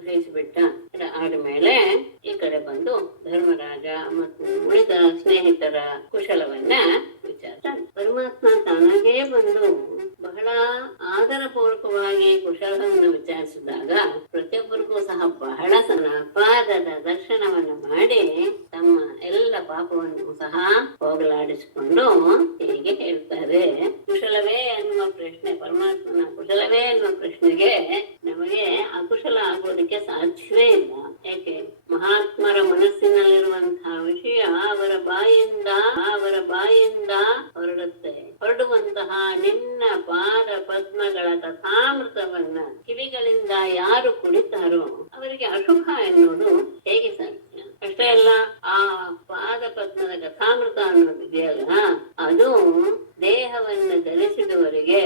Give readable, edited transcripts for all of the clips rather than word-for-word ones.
ಗ್ರಹಿಸಿಬಿಟ್ಟ. ಆದ್ಮೇಲೆ ಈ ಕಡೆ ಬಂದು ಧರ್ಮರಾಜ ಮತ್ತು ಉಳಿದ ಸ್ನೇಹಿತರ ಕುಶಲವನ್ನ ವಿಚಾರಿಸ್ತಾನೆ. ಪರಮಾತ್ಮ ತಾನಾಗೇ ಬಂದು ಬಹಳ ಆದರಪೂರ್ವಕವಾಗಿ ಕುಶಲವನ್ನು ವಿಚಾರಿಸಿದಾಗ ಪ್ರತಿಯೊಬ್ಬರಿಗೂ ಸಹ ಬಹಳ ಅಪಾದದ ದರ್ಶನವನ್ನು ಮಾಡಿ ತಮ್ಮ ಎಲ್ಲ ಪಾಪವನ್ನು ಸಹ ಹೋಗಲಾಡಿಸಿಕೊಂಡು ಹೀಗೆ ಹೇಳ್ತಾರೆ. ಕುಶಲವೇ ಎನ್ನುವ ಪ್ರಶ್ನೆ, ಪರಮಾತ್ಮನ ಕುಶಲವೇ ಎನ್ನುವ ಪ್ರಶ್ನೆಗೆ ನಮಗೆ ಅಕುಶಲ ಆಗೋದಕ್ಕೆ ಸಾಧ್ಯವೇ ಇಲ್ಲ. ಯಾಕೆ? ಮಹಾತ್ಮರ ಮನಸ್ಸಿನಲ್ಲಿರುವಂತಹ ವಿಷಯ ಅವರ ಬಾಯಿಯಿಂದ ಹೊರಡುವಂತಹ ನಿನ್ನ ಪಾದ ಪದ್ಮಗಳ ಕಥಾಮೃತವನ್ನ ಕಿವಿಗಳಿಂದ ಯಾರು ಕುಡಿತಾರೋ ಅವರಿಗೆ ಅಶುಭ ಎನ್ನುವುದು ಹೇಗೆ ಸಾಧ್ಯ? ಅಷ್ಟೇ ಅಲ್ಲ, ಆ ಪಾದ ಪದ್ಮದ ಕಥಾಮೃತ ಅನ್ನೋದಿದೆಯಲ್ಲ, ಅದು ದೇಹವನ್ನು ಧರಿಸಿದವರಿಗೆ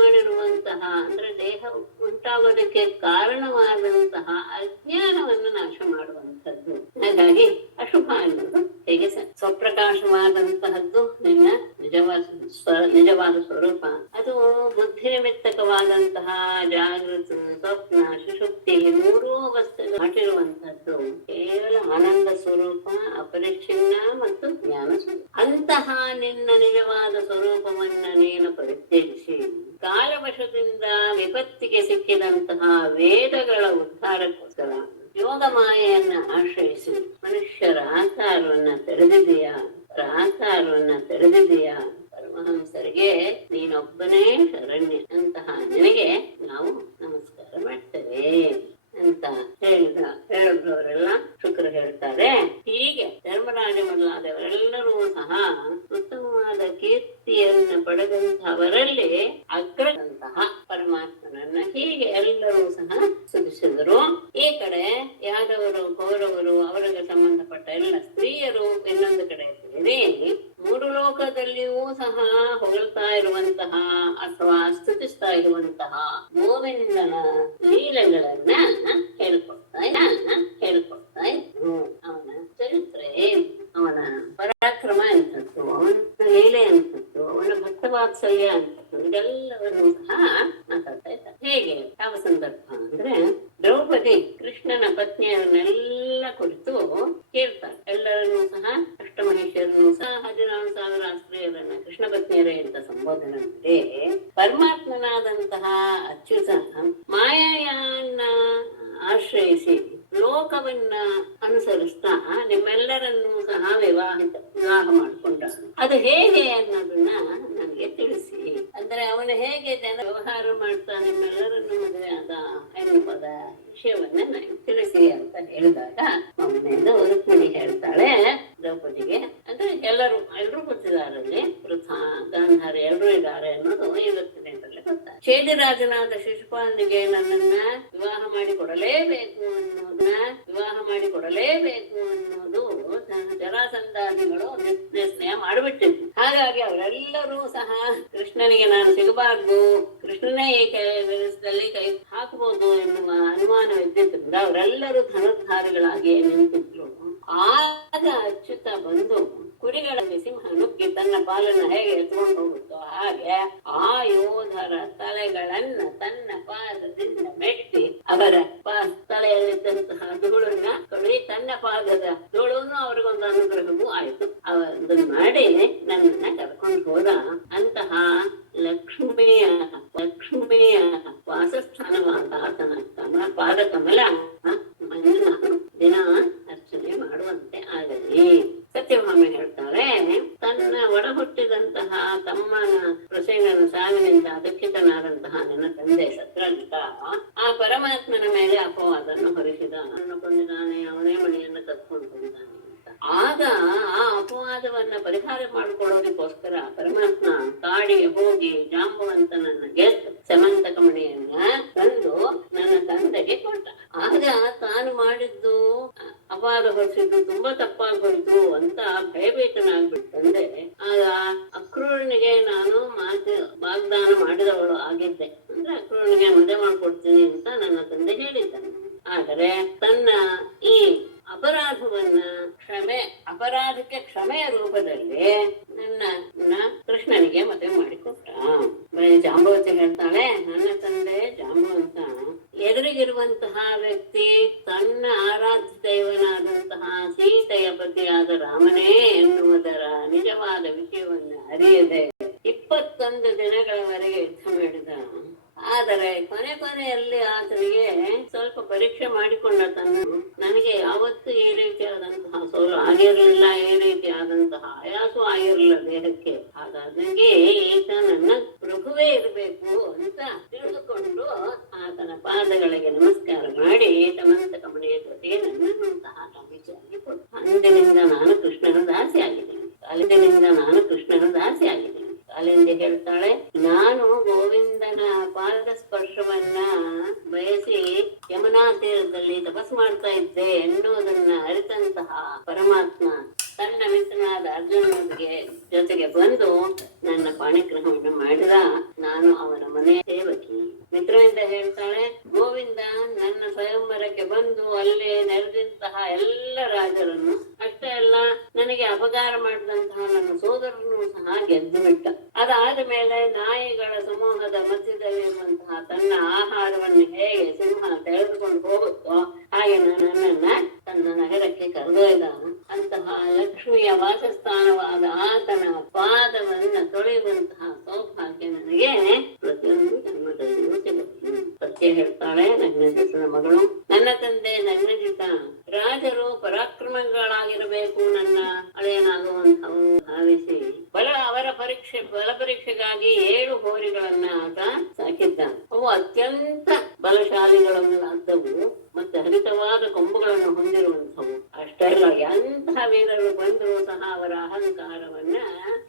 ಮಾಡಿರುವಂತಹ ಅಂದ್ರೆ ದೇಹ ಉಂಟಾಗೋದಕ್ಕೆ ಕಾರಣವಾದಂತಹ ಅಜ್ಞಾನವನ್ನು ನಾಶ ಮಾಡುವಂತದ್ದು. ಹಾಗಾಗಿ ಅಶುಭ ಅನ್ನೋದು ಹೇಗೆ ಸ್ವಪ್ರಕಾಶವಾದಂತಹದ್ದು ನಿನ್ನ ನಿಜವಾದ ಸ್ವರೂಪ. ಅದು ಬುದ್ಧಿ ನಿಮಿತ್ತಕವಾದಂತಹ ಜಾಗೃತ, ಸ್ವಪ್ನ, ಸುಷುಪ್ತಿ ಮೂರೂ ಅವಸ್ಥೆಗಳು ಮಾಡಿರುವಂತಹದ್ದು ಕೇವಲ ಆನಂದ ಸ್ವರೂಪ, ಅಪರಿಚ್ಛಿನ್ನ ಮತ್ತು ಜ್ಞಾನ ಸ್ವರೂಪ. ಅಂತಹ ನಿನ್ನ ನಿಜವಾದ ಸ್ವರೂಪವನ್ನ ನೀನು ಪರಿತ್ಯಜಿಸಿ ಕಾಲವಶದಿಂದ ವಿಪತ್ತಿಗೆ ಸಿಕ್ಕಿದಂತಹ ವೇದಗಳ ಉದ್ಧಾರಕ್ಕೋಸ್ಕರ ಯೋಗ ಮಾಯೆಯನ್ನ ಆಶ್ರಯಿಸಿ ಮನುಷ್ಯರ ಆಕಾರವನ್ನ ತೆರೆದಿದೆಯಾ ಪರಮಹಂಸರಿಗೆ ನೀನೊಬ್ಬನೇ ಶರಣ್ಯ. ಅಂತಹ ನಿನಗೆ ನಾವು ನಮಸ್ಕಾರ ಮಾಡ್ತೇವೆ ಅಂತ ಹೇಳಿದವರೆಲ್ಲ ಶುಕ್ರು ಹೇಳ್ತಾರೆ. ಹೀಗೆ ಧರ್ಮರಾಜ ಮೊದಲಾದವರೆಲ್ಲರೂ ಸಹ ಉತ್ತಮವಾದ ಕೀರ್ತಿಯನ್ನು ಪಡೆದಂತಹವರಲ್ಲಿ ಅಗ್ರದಂತಹ ಪರಮಾತ್ಮನನ್ನ ಹೀಗೆ ಎಲ್ಲರೂ ಸಹ ಸ್ತುತಿಸಿದರು. ಈ ಕಡೆ ಯಾದವರು, ಕೌರವರು, ಅವರಿಗೆ ಸಂಬಂಧಪಟ್ಟ ಎಲ್ಲ ಸ್ತ್ರೀಯರು ಇನ್ನೊಂದು ಕಡೆ ಸೇರಿ ಮೂರು ಲೋಕದಲ್ಲಿಯೂ ಸಹ ಹೊಗಳ್ತಾ ಇರುವಂತಹ ಅಥವಾ ಸ್ತುತಿಸ್ತಾ ಇರುವಂತಹ ಗೋವಿಂದನ ಲೀಲೆಗಳನ್ನ ಹೇಳ್ಕೊಡ್ತಾ ಇದ್ರು. ಅವನ ಚರಿತ್ರೆ, ಅವನ ಪರಾಕ್ರಮ ಅಂತದ್ದು, ಅವನ ಲೀಲೆ ಅಂತದ್ದು, ಅವನ ಭಕ್ತವಾತ್ಸಲ್ಯ ಅಂತದ್ದು, ಇದೆಲ್ಲವನ್ನು ಸಹ ಮಾತಾಡ್ತಾ ಇದ್ದಾರೆ. ಹೇಗೆ? ಯಾವ ಸಂದರ್ಭ ಅಂದ್ರೆ, ದ್ರೌಪದಿ ಕೃಷ್ಣನ ಪತ್ನಿಯರನ್ನೆಲ್ಲ ಕುರಿತು ಕೇಳ್ತಾರೆ. ಎಲ್ಲರನ್ನೂ ಸಹ ಅಷ್ಟಮಹಿಷಿಯರನ್ನು ಸಹ 14,000 ಸ್ತ್ರೀಯರನ್ನ ಕೃಷ್ಣ ಪತ್ನಿಯರೇ ಅಂತ ಸಂಬೋಧನೆ ಮಾಡಿ ಪರಮಾತ್ಮನಾದಂತಹ ಅಚ್ಯುತ ಮಾಯೆಯನ್ನ ಆಶ್ರಯಿಸಿ ಲೋಕವನ್ನ ಅನುಸರಿಸ್ತಾ ನಿಮ್ಮೆಲ್ಲರನ್ನೂ ಸಹ ವಿವಾಹ ಮಾಡಿಕೊಂಡ. ಅದು ಹೇಗೆ ಅನ್ನೋದನ್ನ ನನಗೆ ತಿಳಿಸಿ. ಅಂದ್ರೆ ಅವನು ಹೇಗೆ ಜನ ವ್ಯವಹಾರ ಮಾಡ್ತಾ ನಿಮ್ಮೆಲ್ಲರನ್ನು ಮದುವೆ ಆದ ಎನ್ನುವುದ ವಿಷಯವನ್ನ ನನಗೆ ತಿಳಿಸಿ ಅಂತ ಹೇಳಿದಾಗ ಅವನಿಂದ ರುಕ್ಮಿಣಿ ಹೇಳ್ತಾಳೆ ದ್ರೌಪದಿಗೆ, ಅಂದ್ರೆ ಎಲ್ಲರೂ ಗೊತ್ತಿದ್ದಾರಲ್ಲಿ, ವೃಥಾ, ಗಾಂಧಾರಿ ಎಲ್ಲರೂ ಇದ್ದಾರೆ ಅನ್ನೋದು ಇವತ್ತಿನಲ್ಲಿ ಗೊತ್ತಾಗ. ಛೇದಿರಾಜನಾದ ಶಿಶುಪಾಲನಿಗೆ ನನ್ನನ್ನ ವಿವಾಹ ಮಾಡಿ ಕೊಡಲೇಬೇಕು ಅನ್ನೋದು ಜರಾಸಂಧಾದಿಗಳು ನಿರ್ಣಯ ಮಾಡಿಬಿಟ್ಟಿದ್ರು. ಹಾಗಾಗಿ ಅವರೆಲ್ಲರೂ ಸಹ ಕೃಷ್ಣನಿಗೆ ನಾನು ಸಿಗಬಾರ್ದು, ಕೃಷ್ಣನೇ ಈ ಕೆಲಸದಲ್ಲಿ ಕೈ ಹಾಕಬಹುದು ಎನ್ನುವ ಅನುಮಾನವಿದ್ದಿದ್ರಿಂದ ಅವರೆಲ್ಲರೂ ಧನುರ್ಧಾರಿಗಳಾಗಿ ನಿಂತಿದ್ರು. ಆಗ ಅಚ್ಯುತ ಬಂದು ಕುರಿಗಳಲ್ಲಿ ಸಿಂಹ ನುಗ್ಗಿ ತನ್ನ ಪಾಲನ್ನ ಹೇಗೆ ಎತ್ಕೊಂಡು ಹೋಗುತ್ತೋ ಹಾಗೆ ಆ ಯೋಧರ ತಲೆಗಳನ್ನ ತನ್ನ ಪಾದದಿಂದ ಮೆಟ್ಟಿ ಅವರ ತಲೆಯಲ್ಲಿದ್ದಂತಹ ಧೂಳನ್ನ ತೊಳಿ ತನ್ನ ಪಾದದ ಧೂಳನ್ನು ಅವ್ರಿಗೊಂದು ಅನುಗ್ರಹವೂ ಆಯ್ತು. ಅದನ್ನು ಮಾಡಿ ನನ್ನನ್ನ ಕರ್ಕೊಂಡು ಹೋದ. ಅಂತಹ ಲಕ್ಷ್ಮಿಯ ವಾಸಸ್ಥಾನವಾದ ಆತನ ಪಾದ ಕಮಲ ನಾನು ದಿನ ಅರ್ಚನೆ ಮಾಡುವಂತೆ ಆಗಲಿ. ಸತ್ಯಭಾಮೆ ಹೇಳ್ತಾರೆ, ತನ್ನ ಒಡ ಹುಟ್ಟಿದಂತಹ ತಮ್ಮನ ಪ್ರಸಂಗನ ಸಾವಿನಿಂದ ದುಃಖಿತನಾದಂತಹ ನನ್ನ ತಂದೆ ಸತ್ರಾಜಿತ ಆ ಪರಮಾತ್ಮನ ಮೇಲೆ ಅಪವಾದನ್ನು ಹೊರಿಸಿದ. ನನ್ನ ಕೊಂದಿದ್ದಾನೆ, ಅವನೇ ಮಣಿಯನ್ನು ಕತ್ಕೊಂಡು ಬಂದಾನೆ ಅಂತ. ಆಗ ಆ ಅಪವಾದವನ್ನ ಪರಿಹಾರ ಮಾಡಿಕೊಳ್ಳೋದಕ್ಕೋಸ್ಕರ ಪರಮಾತ್ಮ ಕಾಡಿಗೆ ಹೋಗಿ ಜಾಂಬವಂತನನ್ನ ಗೆದ್ದು ಸಮಂತಕ ಮಣಿಯನ್ನ ತಂದು ನನ್ನ ತಂದೆಗೆ ಕೊಟ್ಟ. ಆಗ ತಾನು ಮಾಡಿದ್ದು ಅಪವಾದ ಹೊರಿಸಿದ್ದು ತುಂಬಾ ತಪ್ಪಾಗಿ ಹೋಯ್ತು ಅಂತ ಭಯಭೀತನಾಗ್ಬಿಟ್ಟು ತಂದೆ ಆಗ ಅಕ್ರೂರನಿಗೆ ನಾನು ವಾಗ್ದಾನ ಮಾಡಿದವಳು ಆಗಿದ್ದೆ, ಅಂದ್ರೆ ಅಕ್ರೂರನಿಗೆ ಮದುವೆ ಮಾಡ್ಕೊಡ್ತೀನಿ ಅಂತ ನನ್ನ ತಂದೆ ಹೇಳಿದ್ದಾನೆ. ಆದರೆ ತನ್ನ ಈ ಅಪರಾಧಕ್ಕೆ ಕ್ಷಮೆಯ ರೂಪದಲ್ಲಿ ನನ್ನ ಕೃಷ್ಣನಿಗೆ ಮದುವೆ ಮಾಡಿಕೊಟ್ಟ. ಜಾಂಬವತಿ ಹೇಳ್ತಾಳೆ, ನನ್ನ ತಂದೆ ಜಾಂಬವಂತ ಎದುರಿಗಿರುವಂತಹ ವ್ಯಕ್ತಿ ತನ್ನ ಆರಾಧ್ಯ ದೈವನಾದಂತಹ ಸೀತೆಯ ಪತಿಯಾದ ರಾಮನೇ ಎನ್ನುವುದರ ನಿಜವಾದ ವಿಷಯವನ್ನು ಅರಿಯದೆ 21 ದಿನಗಳವರೆಗೆ ಯುದ್ಧ ಮಾಡಿದ. ಆದರೆ ಕೊನೆಯಲ್ಲಿ ಆತನಿಗೆ ಸ್ವಲ್ಪ ಪರೀಕ್ಷೆ ಮಾಡಿಕೊಂಡ ನನಗೆ ಯಾವತ್ತೂ ಈ ರೀತಿಯಾದಂತಹ ಸೋಲು ಆಗಿರಲಿಲ್ಲ, ಈ ರೀತಿಯಾದಂತಹ ಆಯಾಸು ಆಗಿರಲಿಲ್ಲ ದೇಹಕ್ಕೆ. ಹಾಗಾಗಿ ಈತ ನನ್ನ ಪ್ರಭುವೇ ಇರಬೇಕು ಅಂತ ತಿಳಿದುಕೊಂಡು ಆತನ ಪಾದಗಳಿಗೆ ನಮಸ್ಕಾರ ಮಾಡಿ ಸಮಂತಕ ಮನೆಯ ಜೊತೆಗೆ ನನ್ನನ್ನು ಸಹ ವಿಚಾರಣೆ ಕೊಟ್ಟು, ಅಂದಿನಿಂದ ನಾನು ಕೃಷ್ಣನ ದಾಸಿ ಆಗಿದ್ದೀನಿ, ಕಾಲಿಂದ ಹೇಳ್ತಾಳೆ, ನಾನು ಗೋವಿಂದನ ಪಾದ ಸ್ಪರ್ಶವನ್ನ ಬಯಸಿ ಯಮುನಾ ತೀರದಲ್ಲಿ ತಪಸ್ಸು ಮಾಡ್ತಾ ಇದ್ದೆ ಎನ್ನುವುದನ್ನ ಅರಿತಂತಹ ಪರಮಾತ್ಮ ತನ್ನ ಮಿತ್ರನಾದ ಅರ್ಜುನನಿಗೆ ಜೊತೆಗೆ ಬಂದು ನನ್ನ ಪಾಣಿಗ್ರಹವನ್ನು ಮಾಡಿದ. ನಾನು ಅವನ ಮನೆಯ ಸೇವಕಿ. ಮಿತ್ರವಿಂದ ಹೇಳ್ತಾಳೆ, ಗೋವಿಂದ ನನ್ನ ಸ್ವಯಂವರಕ್ಕೆ ಬಂದು ಅಲ್ಲಿ ನೆರೆದಂತಹ ಎಲ್ಲ ರಾಜರನ್ನು, ಅಷ್ಟೇ ಅಲ್ಲ ನನಗೆ ಅಪಕಾರ ಮಾಡಿದಂತಹ ನನ್ನ ಸೋದರನ್ನು ಸಹ ಗೆದ್ದು ಬಿಟ್ಟ. ಅದಾದ ಮೇಲೆ ನಾಯಿಗಳ ಸಮೂಹದ ಮಧ್ಯದಲ್ಲಿರುವಂತಹ ತನ್ನ ಆಹಾರವನ್ನು ಹೇಗೆ ಸಿಂಹ ತೆಗೆದುಕೊಂಡು ಹೋಗುತ್ತೋ ಹಾಗೆ ನನ್ನನ್ನ ತನ್ನ ನಗರಕ್ಕೆ ಕರೆದೊಯ್ದ. ಅಂತಹ ಲಕ್ಷ್ಮಿಯ ವಾಸಸ್ಥಾನವಾದ ಆತನ ಪಾದವನ್ನ ತೊಳೆಯುವಂತಹ ಸೌಭಾಗ್ಯ ನನಗೆ ಪ್ರತಿಯೊಂದು ಜನ್ಮದಲ್ಲಿಯೂ ಸಿಗುತ್ತೆ. ಸತ್ಯ ಹೇಳ್ತಾಳೆ, ನಗ್ನಜಿತನ ಮಗಳು, ನನ್ನ ತಂದೆ ನಗ್ನಜಿತ ರಾಜರು ಪರಾಕ್ರಮಗಳಾಗಿರಬೇಕು ನನ್ನ ಅಳೆಯನಾಗುವಂಥವು ಭಾವಿಸಿ ಬಲ ಪರೀಕ್ಷೆಗಾಗಿ 7 ಹೋರಿಗಳನ್ನ ಆತ ಸಾಕಿದ್ದ. ಅವು ಅತ್ಯಂತ ಬಲಶಾಲಿಗಳಾದವು ಮತ್ತೆ ಹರಿತವಾದ ಕೊಂಬುಗಳನ್ನು ಹೊಂದಿರುವಂಥವು. ಅಷ್ಟೇ ಅಲ್ಲ, ಎಂತಹ ವೀರರು ಬಂದರೂ ಸಹ ಅವರ ಅಹಂಕಾರವನ್ನ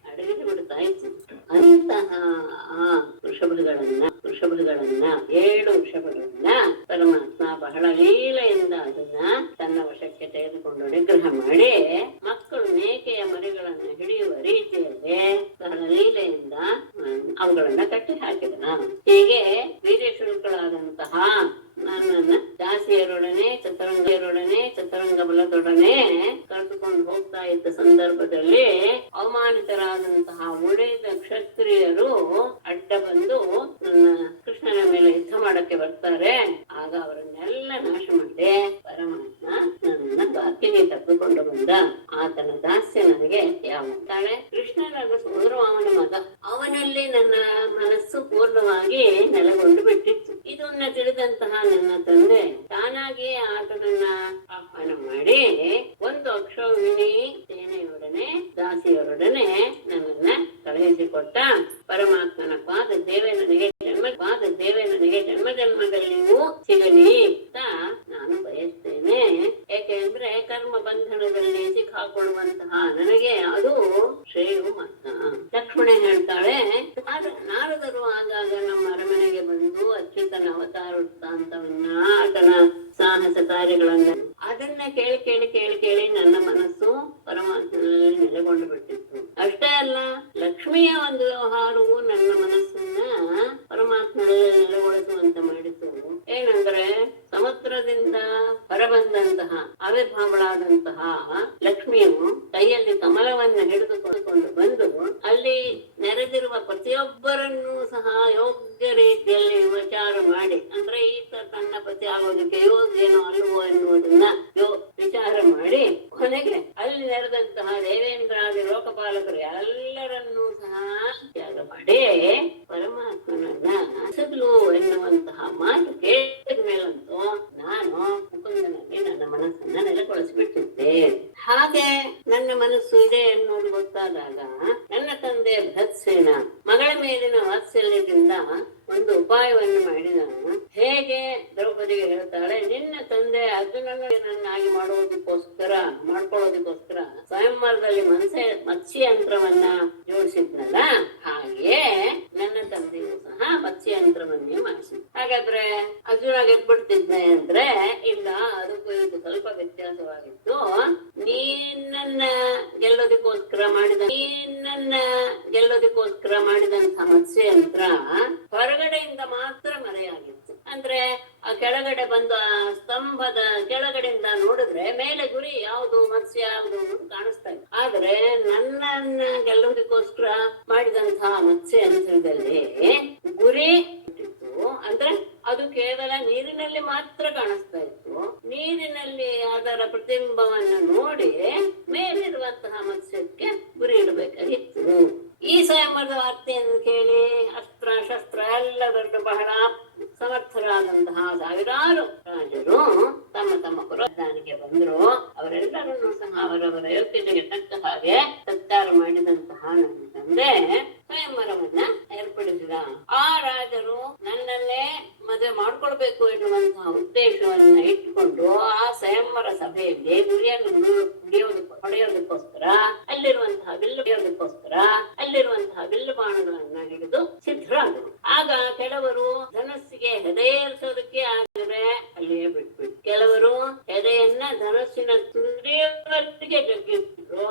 ಅಡಗಿಸಿ ಬಿಡ್ತಾ ಇತ್ತು. ಅಂತಹ ಆ ವೃಷಭಗಳನ್ನ 7 ವೃಷಭಗಳನ್ನ ಪರಮಾತ್ಮ ಬಹಳ ಲೀಲೆಯಿಂದ ಅದನ್ನ ತನ್ನ ವಶಕ್ಕೆ ತೆಗೆದುಕೊಂಡು ನಿಗ್ರಹ ಮಾಡಿ ಮಕ್ಕಳು ಮೇಕೆಯ ಮರಿಗಳನ್ನು ಹಿಡಿಯುವ ರೀತಿಯಲ್ಲಿ ಬಹಳ ಲೀಲೆಯಿಂದ ಅವುಗಳನ್ನ ಕಟ್ಟಿ ಹಾಕಿದ. ಹೀಗೆ ವೀರ್ಯ ಶುಲ್ಕಳಾದಂತಹ ನನ್ನನ್ನ ದಾಸಿಯರೊಡನೆ ಚತುರಂಗ ಬಲದೊಡನೆ ಕರೆದುಕೊಂಡು ಹೋಗ್ತಾ ಇದ್ದ ಸಂದರ್ಭದಲ್ಲಿ ಅವಮಾನಿತರಾದಂತಹ ಉಳಿದ ಕ್ಷತ್ರಿಯರು ಅಡ್ಡ ಬಂದು ನನ್ನ ಕೃಷ್ಣನ ಮೇಲೆ ಯುದ್ಧ ಮಾಡಕ್ಕೆ ಬರ್ತಾರೆ. ಆಗ ಅವರನ್ನೆಲ್ಲ ನಾಶ ಮಾಡಿ ಪರಮಾತ್ಮ ನನ್ನ ಬಾಕಿಗೆ ತಪ್ಪಿಕೊಂಡು ಬಂದ. ಆತನ ದಾಸ್ಯ ನನಗೆ ಯಾವತ್ತಾಳೆ. ಕೃಷ್ಣನ ಸೋದರಮಾವನ ಮಗ, ಅವನಲ್ಲಿ ನನ್ನ ಮನಸ್ಸು ಪೂರ್ಣವಾಗಿ ನೆಲೆಗೊಂಡು ಬಿಟ್ಟಿತ್ತು. ಇದನ್ನ ತಿಳಿದಂತಹ ನನ್ನ ತಂದೆ ತಾನಾಗಿಯೇ ಆತನನ್ನ ಆಹ್ವಾನ ಮಾಡಿ ಒಂದು ಅಕ್ಷೌಹಿಣಿ ಸೇನೆಯೊಡನೆ ದಾಸಿಯರೊಡನೆ ನನ್ನನ್ನ ಕಳುಹಿಸಿಕೊಟ್ಟ. ಪರಮಾತ್ಮನ ಪಾದ ದೇವೇ ನನಗೆ ಜನ್ಮ ಜನ್ಮದಲ್ಲಿಯೂ ಸಿಗಲಿ ಅಂತ ನಾನು ಬಯಸ್ತೇನೆ. ಏಕೆಂದ್ರೆ ಕರ್ಮ ಬಂಧನದಲ್ಲಿ ಸಿಕ್ಕಾಕೊಳ್ಳುವಂತಹ ನನಗೆ ಅದು ಶ್ರೇಯು ಮಾತ್ರ. ಲಕ್ಷ್ಮಣ ಹೇಳ್ತಾಳೆ, ನಾರದರು ಆಗಾಗ ನಮ್ಮ ಅರಮನೆಗೆ ಬಂದು ಅಚ್ಯುತನ ಅವತಾರ ವೃತ್ತಾಂತವನ್ನ, ಆತನ ಸಾಹಸ ಕಾರ್ಯಗಳನ್ನ ಅದನ್ನ ಕೇಳಿ ನನ್ನ ಮನಸ್ಸು ಪರಮಾತ್ಮನಲ್ಲಿ ನೆಲೆಗೊಂಡು ಬಿಟ್ಟಿತ್ತು. ಅಷ್ಟೇ ಅಲ್ಲ, ಲಕ್ಷ್ಮಿಯ ಒಂದು ವ್ಯವಹಾರವು ನನ್ನ ಮನಸ್ಸನ್ನ ಪರಮಾತ್ಮನಲ್ಲಿ ನೆಲೆಗೊಳಿಸುವಂತೆ ಮಾಡಿತು. ಏನಂದ್ರೆ ಸಮುದ್ರದಿಂದ ಹೊರಬಂದಂತಹ ಆವಿರ್ಭಾವಳಾದಂತಹ ಲಕ್ಷ್ಮಿಯು ಕೈಯಲ್ಲಿ ಕಮಲವನ್ನ ಹಿಡಿದುಕೊಂಡು ಬಂದು ಅಲ್ಲಿ ನೆರೆದಿರುವ ಪ್ರತಿಯೊಬ್ಬರನ್ನೂ ಸಹ ಯೋಗ್ಯ ರೀತಿಯಲ್ಲಿ ವಿಚಾರ ಮಾಡಿ, ಅಂದ್ರೆ ಈತ ತನ್ನ ಪತಿ ಆಗೋದಕ್ಕೆ ಯೋಗ್ಯನೋ ಅಲ್ವೋ ಎನ್ನುವುದನ್ನ ವಿಚಾರ ಮಾಡಿ ಕೊನೆಗೆ ಅಲ್ಲಿ ನೆರೆದಂತಹ ದೇವೇಂದ್ರಾದಿ ಲೋಕಪಾಲಕರು ಎಲ್ಲರನ್ನೂ ಸಹ ತ್ಯಾಗ ಮಾಡಿ ಪರಮಾತ್ಮನನ್ನ ಸಿಗ್ಲು ಎನ್ನುವಂತಹ ಮಾತು ಕೇಳಿದ ಮೇಲಂತೂ ನಾನು ಮುಕುಂದನಲ್ಲಿ ನನ್ನ ಮನಸ್ಸನ್ನ ನೆಲೆಗೊಳಿಸಿಬಿಟ್ಟಿದ್ದೆ. ಹಾಗೆ ನನ್ನ ಮನಸ್ಸು ಇದೆ ಎನ್ನುವುದು ಗೊತ್ತಾದಾಗ ನನ್ನ ತಂದೆ ಭತ್ಸೇನ ಮಗಳ ಮೇಲಿನ ವಾತ್ಸಲ್ಯದಿಂದ ಒಂದು ಉಪಾಯವನ್ನು ಮಾಡಿದ. ಹೇಗೆ ದ್ರೌಪದಿಗೆ ಹೇಳ್ತಾಳೆ, ನಿನ್ನ ತಂದೆ ಅರ್ಜುನನ್ನಾಗಿ ಮಾಡ್ಕೊಳ್ಳೋದಕ್ಕೋಸ್ಕರ ಸ್ವಯಂವರದಲ್ಲಿ ಮತ್ಸ್ಯಯಂತ್ರವನ್ನ ಜೋಡಿಸಿದ್ನಲ್ಲ, ಹಾಗೆಯೇ ನನ್ನ ತಂದೆಯು ಸಹ ಮತ್ಸ್ಯಯಂತ್ರವನ್ನೇ ಮಾಡಿಸಿದ. ಹಾಗಾದ್ರೆ ಅರ್ಜುನ ಗೆದ್ಬಿಡ್ತಿದ್ನೆ ಅಂದ್ರೆ ಇಲ್ಲ, ಅದಕ್ಕೂ ಇದು ಸ್ವಲ್ಪ ವ್ಯತ್ಯಾಸವಾಗಿತ್ತು. ನಿನ್ನನ್ನ ಗೆಲ್ಲೋದಕ್ಕೋಸ್ಕರ ಮಾಡಿದಂತಹ ಮತ್ಸ್ಯಯಂತ್ರ ಹೊರಗಡೆಯಿಂದ ಮಾತ್ರ ಮರೆಯಾಗಿತ್ತು. ಅಂದ್ರೆ ಆ ಕೆಳಗಡೆ ಬಂದು ಆ ಸ್ತಂಭದ ಕೆಳಗಡೆಯಿಂದ ನೋಡಿದ್ರೆ ಮೇಲೆ ಗುರಿ ಯಾವುದು ಮತ್ಸ್ಯ ಯಾವುದು ಕಾಣಿಸ್ತಾ ಇತ್ತು. ಆದ್ರೆ ನನ್ನನ್ನ ಗೆಲ್ಲೋದಕ್ಕೋಸ್ಕರ ಮಾಡಿದಂತಹ ಮತ್ಸ್ಯಯಂತ್ರದಲ್ಲಿ ಗುರಿ ಅಂದ್ರೆ ಅದು ಕೇವಲ ನೀರಿನಲ್ಲಿ ಮಾತ್ರ ಕಾಣಿಸ್ತಾ ಇತ್ತು. ನೀರಿನಲ್ಲಿ ಅದರ ಪ್ರತಿಬಿಂಬವನ್ನು ನೋಡಿ ಮೇಲಿರುವಂತಹ ಮತ್ಸ್ಯಕ್ಕೆ ಗುರಿ ಇಡಬೇಕಾಗಿತ್ತು. ಈ ಸ್ವಯಂವರದ ವಾರ್ತೆಯನ್ನು ಕೇಳಿ ಅಸ್ತ್ರ ಶಸ್ತ್ರ ಎಲ್ಲದರಲ್ಲೂ ಬಹಳ ಸಮರ್ಥರಾದಂತಹ ಸಾವಿರಾರು ರಾಜರು ತಮ್ಮ ತಮ್ಮ ಪುರದಾನಿಗೆ ಬಂದ್ರು. ಅವರೆಲ್ಲರನ್ನೂ ಸಹ ಅವರವರ ಯೋಗ್ಯತೆಗೆ ತಕ್ಕ ಹಾಗೆ ಸತ್ಕಾರ ಮಾಡಿದಂತಹ ನನ್ನ ತಂದೆ ಸ್ವಯಂವರವನ್ನ ಏರ್ಪಡಿಸಿದ. ಆ ರಾಜರು ನನ್ನನ್ನೇ ಮದುವೆ ಮಾಡ್ಕೊಳ್ಬೇಕು ಎನ್ನುವಂತಹ ಉದ್ದೇಶವನ್ನ ಇಟ್ಟುಕೊಂಡು ಆ ಸ್ವಯಂವರ ಸಭೆಯಲ್ಲಿ ಗುರಿಯನ್ನು ಹೊಡೆಯೋದಕ್ಕೋಸ್ಕರ ಅಲ್ಲಿರುವಂತಹ ಬಿಲ್ಲು ಬಾಣಗಳನ್ನ ಹಿಡಿದು ಸಿದ್ಧರಾದರು. ಆಗ ಕೆಲವರು ಧನಸ್ಸಿಗೆ ಹೆದೆಯೇರಿಸೋದಕ್ಕೆ ಆಗದೆ ಅಲ್ಲಿಯೇ ಬಿಟ್ಬಿಟ್ಟು, ಕೆಲವರು ಹೆದೆಯನ್ನ ಧನಸ್ಸಿನ ತುದಿಯವರೆಗೆ ಜಗ್ಗಿಸಿದ್ರು.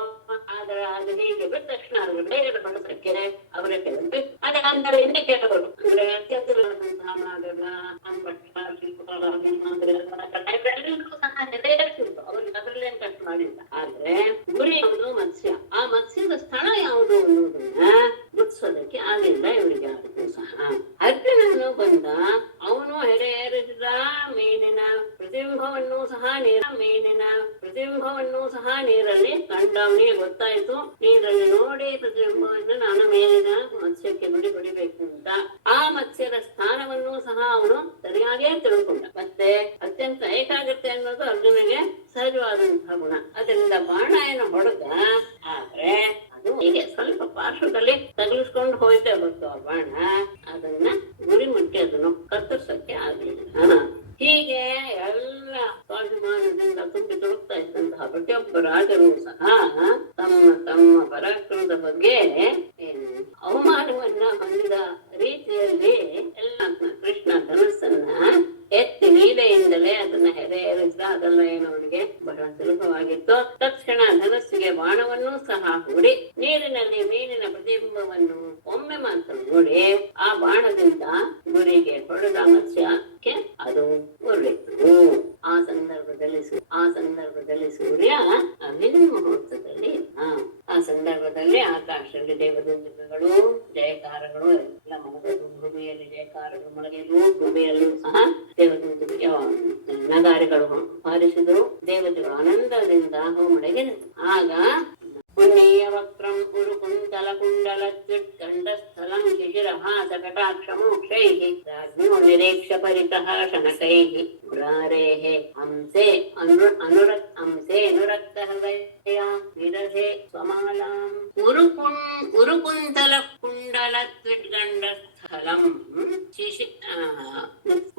ಆದ್ರೆ ಅದು ಹೀಗೆ ಬಿಟ್ಟ ತಕ್ಷಣ ಅದರ ಬೇರೆ ಬಳಸಕ್ಕೆ ಅವರ ಕೆಲವರು ಅದೇ ಅಂದರೆ ಇನ್ನೇ ಕೆಲವರು ಅಂದ್ರೆ ಅತ್ಯಂತರಂತಹ ಅವ್ರಿಗೆ ಅದರಲ್ಲೇನು ಕಷ್ಟ ಮಾಡಿಲ್ಲ. ಆದ್ರೆ ಗುರಿ ಯಾವುದು? ಮತ್ಸ್ಯ. ಆ ಮತ್ಸ್ಯದ ಸ್ಥಳ ಯಾವುದು ಅನ್ನೋದನ್ನ ಗುರ್ತಿಸೋದಕ್ಕೆ ಆಗಿಲ್ಲ ಇವರಿಗೆ. ಅದಕ್ಕೂ ಸಹ ಅರ್ಜುನನು ಬಂದ, ಅವನು ಹೆಡೆ ಏರಿಸಿದ ಮೀನಿನ ಪ್ರತಿಬಿಂಬವನ್ನು ಸಹ ನೀರಲ್ಲಿ ಕಂಡ. ಅವನಿಗೆ ಗೊತ್ತಾಯ್ತು, ನೀರಲ್ಲಿ ನೋಡಿ ಪ್ರತಿಬಿಂಬವನ್ನು ನಾನು ಮೇಲಿನ ಮತ್ಸ್ಯಕ್ಕೆ ಹೊಡಿಬೇಕು ಅಂತ. ಆ ಮತ್ಸ್ಯದ ಸ್ಥಾನವನ್ನು ಸಹ ಅವನು ಸರಿಯಾಗೇ ತಿಳ್ಕೊಂಡ. ಮತ್ತೆ ಅತ್ಯಂತ ಏಕಾಗ್ರತೆ ಅನ್ನೋದು ಅರ್ಜುನಿಗೆ ಸಹಜವಾದಂತಹ ಗುಣ. ಅದರಿಂದ ಬಾಣ ಏನು ಹೊಡೆದ, ಆದ್ರೆ ಅದು ಹೀಗೆ ಸ್ವಲ್ಪ ಪಾರ್ಶ್ವದಲ್ಲಿ ತಗಲಿಸ್ಕೊಂಡು ಹೋಯ್ತೇ ಹೊರತು ಆ ಬಾಣ ಅದನ್ನ ಗುರಿ ಮುಟ್ಟಿ ಅದನ್ನು ಕತ್ತರಿಸಕ್ಕೆ ಆಗಲಿಲ್ಲ. ಹೀಗೆ ಎಲ್ಲ ಸ್ವಾಭಿಮಾನದಿಂದ ತುಂಬಿ ತುಳುಕ್ತಾ ಇದ್ದಂತಹ ಪ್ರತಿಯೊಬ್ಬ ರಾಜರು ಸಹ ತಮ್ಮ ತಮ್ಮ ಪರಾಕ್ರಮದ ಬಗ್ಗೆ ಅವಮಾನವನ್ನ ಹೊಂದಿದ ರೀತಿಯಲ್ಲಿ ಎಲ್ಲ ಕೃಷ್ಣ ಧನಸ್ಸನ್ನ ಎತ್ತಿ ಲೀಲೆಯಿಂದಲೇ ಅದನ್ನ ಹೆದೆ ಏರಿಸಿದ. ಅದೆಲ್ಲ ಏನು ಅವನಿಗೆ ಬಹಳ ಸುಲಭವಾಗಿತ್ತು. ತಕ್ಷಣ ಧನಸ್ಸಿಗೆ ಬಾಣವನ್ನು ಸಹ ಹೂಡಿ ನೀರಿನಲ್ಲಿ ಮೀನಿನ ಪ್ರತಿಬಿಂಬವನ್ನು ಒಮ್ಮೆ ಮಾತ್ರ ನೋಡಿ ಆ ಬಾಣದಿಂದ ಗುರಿಗೆ ಹೊಡೆದ ಮತ್ಸ್ಯಕ್ಕೆ ಅದು ಉರುಳಿತು. ಆ ಸಂದರ್ಭದಲ್ಲಿ ಸೂರ್ಯ ಅಭಿನಯ ಮುಹೂರ್ತದಲ್ಲಿ ಆ ಸಂದರ್ಭದಲ್ಲಿ ಆಕಾಶದಲ್ಲಿ ದೇವದೂತಗಳು ಜಯಕಾರಗಳು ಎಲ್ಲ ಮೊಳಗಲು, ಭೂಮಿಯಲ್ಲಿ ಜಯಕಾರಗಳು ಮೊಳಗಿದ್ವು. ಭೂಮಿಯಲ್ಲೂ ಸಹ ದೇವದೂತರಿಗೆ ನಗಾರಿಗಳು ಹಾರಿಸಿದರು. ದೇವತೆಗಳು ಆನಂದದಿಂದ ಹೋಮಡೆಗೆದರು. ಆಗ ಪುಣ್ಯ ವಕ್ರಂ ಕುರು ಕುಂತಲ ಕುಂಡಲ ತ್ಯುತ್ಕಂಡಸ್ಥಲಂ ಶಿಶಿರಹಾಸ ಕಟಾಕ್ಷಮೋಕ್ಷೈಃ ರಾಜ್ಞೋ ನಿರೀಕ್ಷ್ಯ ಪರಿತಃ ಶನಕೈಃ ಮುರಾರೇಃ ಹಂಸೆ ಅನುರಕ್ತ ಹೃದಯ ವಿರಧೆ ಸ್ವಮಾಲಾಂ ಉರುಕುಂತಲ ಕುಂಡಲ ತ್ಯುತ್ಕಂಡಸ್ಥಲಂ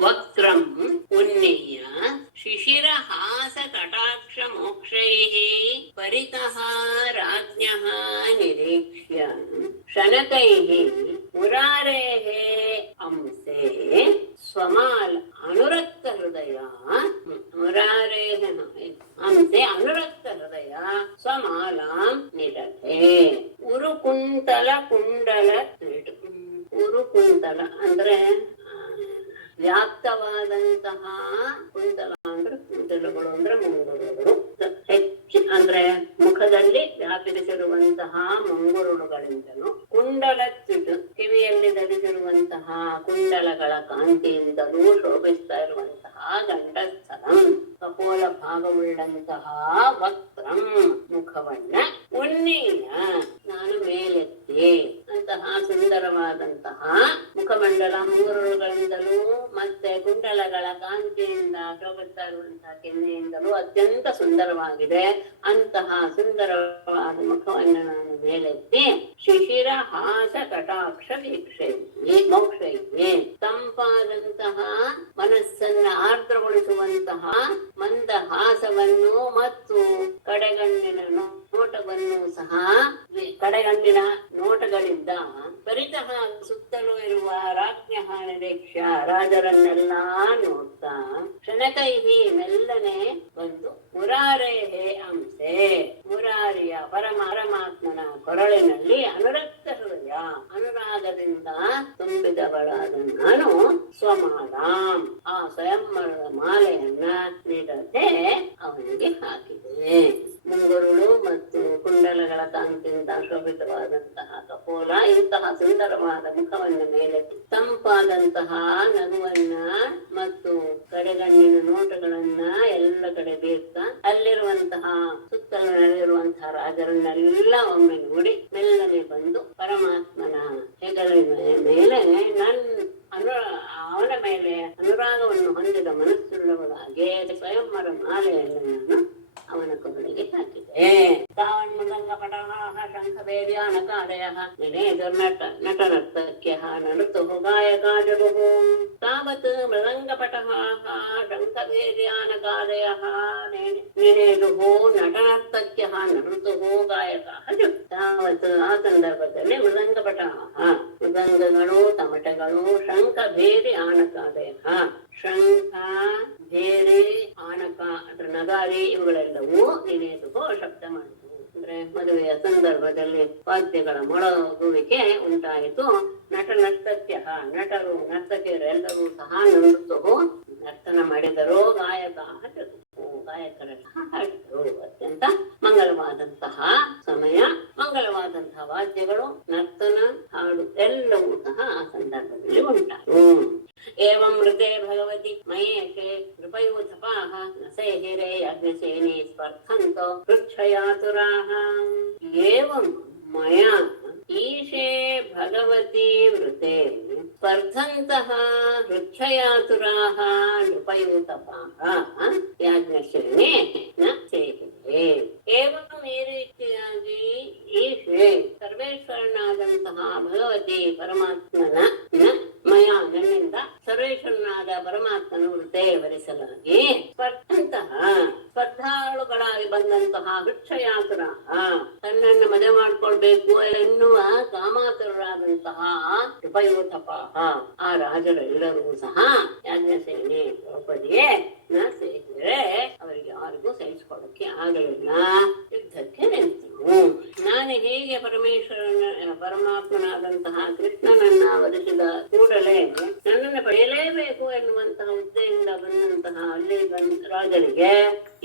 ವಕ್ರಂ ಉನ್ನೇಯ ಶಿಶಿರಹಾಸ ಕಟಾಕ್ಷ ಮೋಕ್ಷೈಃ ಪರಿತಃ ರಾಜ್ಞಃ ನಿರೀಕ್ಷ್ಯ ಶನಕೈಃ ಮುರಾರೇಃ ಹಂಸೆ ಸ್ವಮಾಲ ಅನುರಕ್ತ ಹೃದಯ ಮುರಾರೇಃ ಹಂಸೆ ಅನುರಕ್ತ ಹೃದಯ ಸ್ವಮಾಲಾಂ ನಿರತೆ. ಉರುಕುಂತಲ ಕುಂಡಲ ಉರುಕುಂತಲ ಅಂದ್ರೆ ವ್ಯಾಪ್ತವಾದಂತಹ ಕುಂತಲ ಅಂದ್ರೆ ಕುಂತಲಗಳು ಅಂದ್ರೆ ಮುಂಗುರುಗಳು, ಅಂದ್ರೆ ಮುಖದಲ್ಲಿ ವ್ಯಾಪಿಸಿರುವಂತಹ ಮುಂಗುರುಳುಗಳಿಂದಲೂ, ಕುಂಡಲ ಕಿವಿಯಲ್ಲಿ ಧರಿಸಿರುವಂತಹ ಕುಂಡಲಗಳ ಕಾಂತಿಯಿಂದಲೂ ಶೋಭಿಸ್ತಾ ಇರುವಂತಹ ಗಂಡಸ್ಥಲಂ ಕಪೋಲ ಭಾಗವುಳ್ಳಂತಹ ವಕ್ರಂ ಮುಖವನ್ನ ಉನ್ನೇಯ ನಾನು ಮೇಲೆತ್ತಿ ಅಂತಹ ಸುಂದರವಾದಂತಹ ಮುಖಮಂಡಲ ಮುಂಗುರುಳುಗಳಿಂದಲೂ ಮತ್ತೆ ಕುಂಡಲಗಳ ಕಾಂತಿಯಿಂದ ಶೋಭಿಸ್ತಾ ಇರುವಂತಹ ಕೆನ್ನೆಯಿಂದಲೂ ಅತ್ಯಂತ ಸುಂದರವಾಗಿದೆ. ಅಂತಹ ಸುಂದರವಾದ ಮುಖವನ್ನು ನಾನು ಮೇಲೆತ್ತಿ ಶಿಶಿರ ಹಾಸ ಕಟಾಕ್ಷ ಮೋಕ್ಷೈಹಿ ತಂಪಾದಂತಹ ಮನಸ್ಸನ್ನ ಆರ್ದ್ರಗೊಳಿಸುವಂತಹ ಮಂದ ಹಾಸವನ್ನು ಮತ್ತು ಕಡೆಗಣ್ಣಿನ ನೋಟವನ್ನು ಸಹ ಕಡೆಗಣ್ಣಿನ ನೋಟಗಳಿಂದ ಪರಿತಃ ಸುತ್ತಲೂ ಇರುವ ರಾಜ್ಞಃ ನಿರೀಕ್ಷ್ಯ ರಾಜರನ್ನೆಲ್ಲ ನೋಡ್ತಾ ಶನಕೈಹಿ ಮೆಲ್ಲನೆ ಬಂದು ಮುರಾರೇಹೇ ಹಂಸೆ ಮುರಾರಿಯ ಪರಮಾತ್ಮನ ಕೊರಳಿನಲ್ಲಿ ಅನುರಕ್ತ ಹೃದಯ ಅನುರಾಗದಿಂದ ತುಂಬಿದವಳಾದ ನಾನು ಸ್ವಮಾಲಾಂ ಆ ಸ್ವಯಂವರದ ಮಾಲೆಯನ್ನ ನೀಡದೆ ಅವನಿಗೆ ಹಾಕಿದೆ. ಮುಂಗುರುಳು ಮತ್ತು ಕುಂಡಲಗಳ ಕಾಂತಿಯಿಂದ ಶೋಭಿತವಾದಂತಹ ಕಪೋಲ ಇಂತಹ ಸುಂದರವಾದ ಮುಖವನ್ನ ಮೇಲೆತ್ತಿ ತಂಪಾದಂತಹ ನಗುವನ್ನ ಮತ್ತು ಕಡೆಗಣ್ಣಿನ ನೋಟಗಳನ್ನ ಎಲ್ಲ ಕಡೆ ಬೀರ್ತಾ ಅಲ್ಲಿರುವಂತಹ ಸುತ್ತಲಿನಲ್ಲಿರುವಂತಹ ರಾಜರನ್ನೆಲ್ಲ ಒಮ್ಮೆ ನೋಡಿ ಮೆಲ್ಲನೆ ಬಂದು ಪರಮಾತ್ಮನ ಹೆಗಲಿನ ಮೇಲೆ ಅವನ ಮೇಲೆ ಅನುರಾಗವನ್ನು ಹೊಂದಿದ ಮನಸ್ಸುಳ್ಳವಳಾಗೆ ಸ್ವಯಂವರ ಮಾಲೆಯನ್ನು ನಾನು ಅವನ ಕೊರಳಿಗೆ ಹಾಕಿದೆ. ತಾವನ್ಮೃದಂಗ ಪಟಹಾಹ ಶಂಖವೇದ್ಯಾನಕಾದಯಃ ನಿನೇದುರ್ನಟ ನಟನರ್ತಕ್ಯಃ ನೃತುಃ ಗಾಯಕಾಜರುಃ ತಾವತ್ ಮೃದಂಗ ಪಟಹಾಹ ಶಂಖವೇದ್ಯಾನಕಾದಯಃ ನಿನೇದುಃ ನಟನರ್ತಕ್ಯಃ ನೃತುಃ ಗಾಯಕಾಃ ತಾವತ್ ಆ ಸಂದರ್ಭದಲ್ಲಿ ಮೃದಂಗ ಪಟಹಾಹ ಮೃದಂಗಗಳು ತಮಟೆಗಳು ಶಂಖ ಭೇರಿ ಆನಕಾದಯಃ ಶಂಖ ಭೇರಿ ಆನಕ ಅದ್ರ ನಗಾರಿ ಇವುಗಳೆಲ್ಲವೂ ನಿನೇದುಕೋ ಶಬ್ದ ಮಾಡಿತು. ಅಂದ್ರೆ ಮದುವೆಯ ಸಂದರ್ಭದಲ್ಲಿ ವಾದ್ಯಗಳ ಮೊಳಗುವಿಕೆ ಉಂಟಾಯಿತು. ನರ್ತಕ್ಯ ನಟರು ನರ್ತಕಿಯರೆಲ್ಲರೂ ಸಹ ನೃತ್ಯವೂ ನರ್ತನ ಮಾಡಿದರು. ಗಾಯಕರೆಲ್ಲ ಹಾಡಿದರು. ಅತ್ಯಂತ ಮಂಗಲವಾದಂತಹ ಸಮಯ, ಮಂಗಲವಾದಂತಹ ವಾದ್ಯಗಳು, ನರ್ತನ, ಹಾಡು ಎಲ್ಲವೂ ಸಹ ಆ ಸಂದರ್ಭದಲ್ಲಿ ಉಂಟಾಯಿತು. ಏವಂ ಮೃತೆ ಭಗವತಿ ಮಯೇಶೆ ನೃಪಯೂಥಪಾಃ ನಸೇಹಿರೇ ಯಜ್ಞಸೇನೆ ಸ್ಪರ್ಧಂತೋ ಪೃಚ್ಛಯಾತುರಾಃ. ಏವಂ ಮಯಾ ಈಶೆ ಭಗವತಿ ವೃತೆ ಸ್ಪರ್ಧಂತಃ ಪೃಚ್ಛಯಾತುರಾಃ ನೃಪಯೂಥಪಾಃ ಯಾಜ್ಞಸೇನೆ ನ ಸೇಹಿರೇ. ಏವಂ ಈ ರೀತಿಯಾಗಿ ಈಶೆ ಸರ್ವೇಶ್ವರನಾದಂತಹ ಭಗವತಿ ಪರಮಾತ್ಮನ ಮಯ ನನ್ನಿಂದ ಸರ್ವೇಶ್ವರನಾದ ಪರಮಾತ್ಮನ ವೃತೆ ವರಿಸಲಾಗಿ ಸ್ಪರ್ಧಂತಹ ಸ್ಪರ್ಧಾಳುಗಳಾಗಿ ಬಂದಂತಹ ವೃಕ್ಷಯಾತುರ ತನ್ನನ್ನು ಮದುವೆ ಮಾಡ್ಕೊಳ್ಬೇಕು ಎನ್ನುವ ಕಾಮಾತುರರಾದಂತಹ ಉಪಯೋತಪಾಹ ಆ ರಾಜರೆಲ್ಲರೂ ಸಹ ಯಾಜ್ಞಸೇನೆ ದ್ರೌಪದಿಯೇ ನ ಸೇರಿದ್ರೆ ಅವರಿಗೆ ಯಾರಿಗೂ ಸಹಿಸಿಕೊಳ್ಳಕ್ಕೆ ಆಗಲಿಲ್ಲ. ಯುದ್ಧಕ್ಕೆ ನಿಂತರು. ನಾನು ಹೇಗೆ ಪರಮಾತ್ಮನಾದಂತಹ ಕೃಷ್ಣನನ್ನ ವರಿಸಿದ ಕೂಡಲೇ ನನ್ನನ್ನು ಪಡೆಯಲೇಬೇಕು ಎನ್ನುವಂತಹ ಹುದ್ದೆಯಿಂದ ಬಂದಂತಹ ಅಲ್ಲಿ ರಾಜರಿಗೆ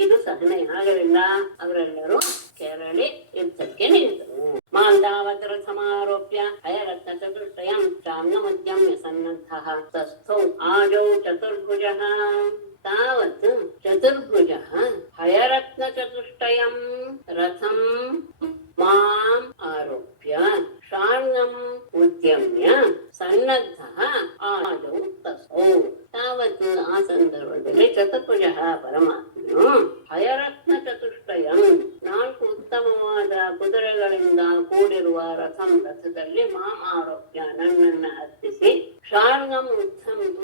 ಇದು ಸಹನೆ ಆಗಲಿಲ್ಲ. ಅವರೆಲ್ಲರೂ ಕೆರಳಿ ಯುದ್ಧಕ್ಕೆ ನಿಂತರು. ಮಾಂತಾವತರ ಸಮಾರೋಪ್ಯ ಹಯರತ್ನ ಚತುಷ್ಟಯಂ ಚಾಮ್ನ ಮಧ್ಯಮ್ಯ ಸನ್ನದ್ಧಃ ತಸ್ಥೌ ಆಜೌ ಚತುರ್ಭುಜಃ. ತಾವತ್ ಚತುರ್ಭುಜಃ ಹಯರತ್ನ ಚತುಷ್ಟಯಂ ರಥಂ ಮಾಂ ಆರೋಪ್ಯ ಶಾರ್ಂಗಂ ಉದ್ಯಮ್ಯ ಸನ್ನದ್ಧಃ ಆಜೌ ತಸ್ಥೌ. ತಾವತ್ ಆ ಸಂದರ್ಭದಲ್ಲಿ ಚತುರ್ಭುಜಃ ಪರಮಾತ್ಮನು ಹಯರತ್ನ ಚತುಷ್ಟಯಂ 4 ಉತ್ತಮವಾದ ಕುದುರೆಗಳಿಂದ ಕೂಡಿರುವ ರಥದಲ್ಲಿ ಮಾಂ ಆರೋಪ್ಯ ನನ್ನನ್ನ ಹತ್ತಿಸಿ ಶಾರ್ಂಗಂ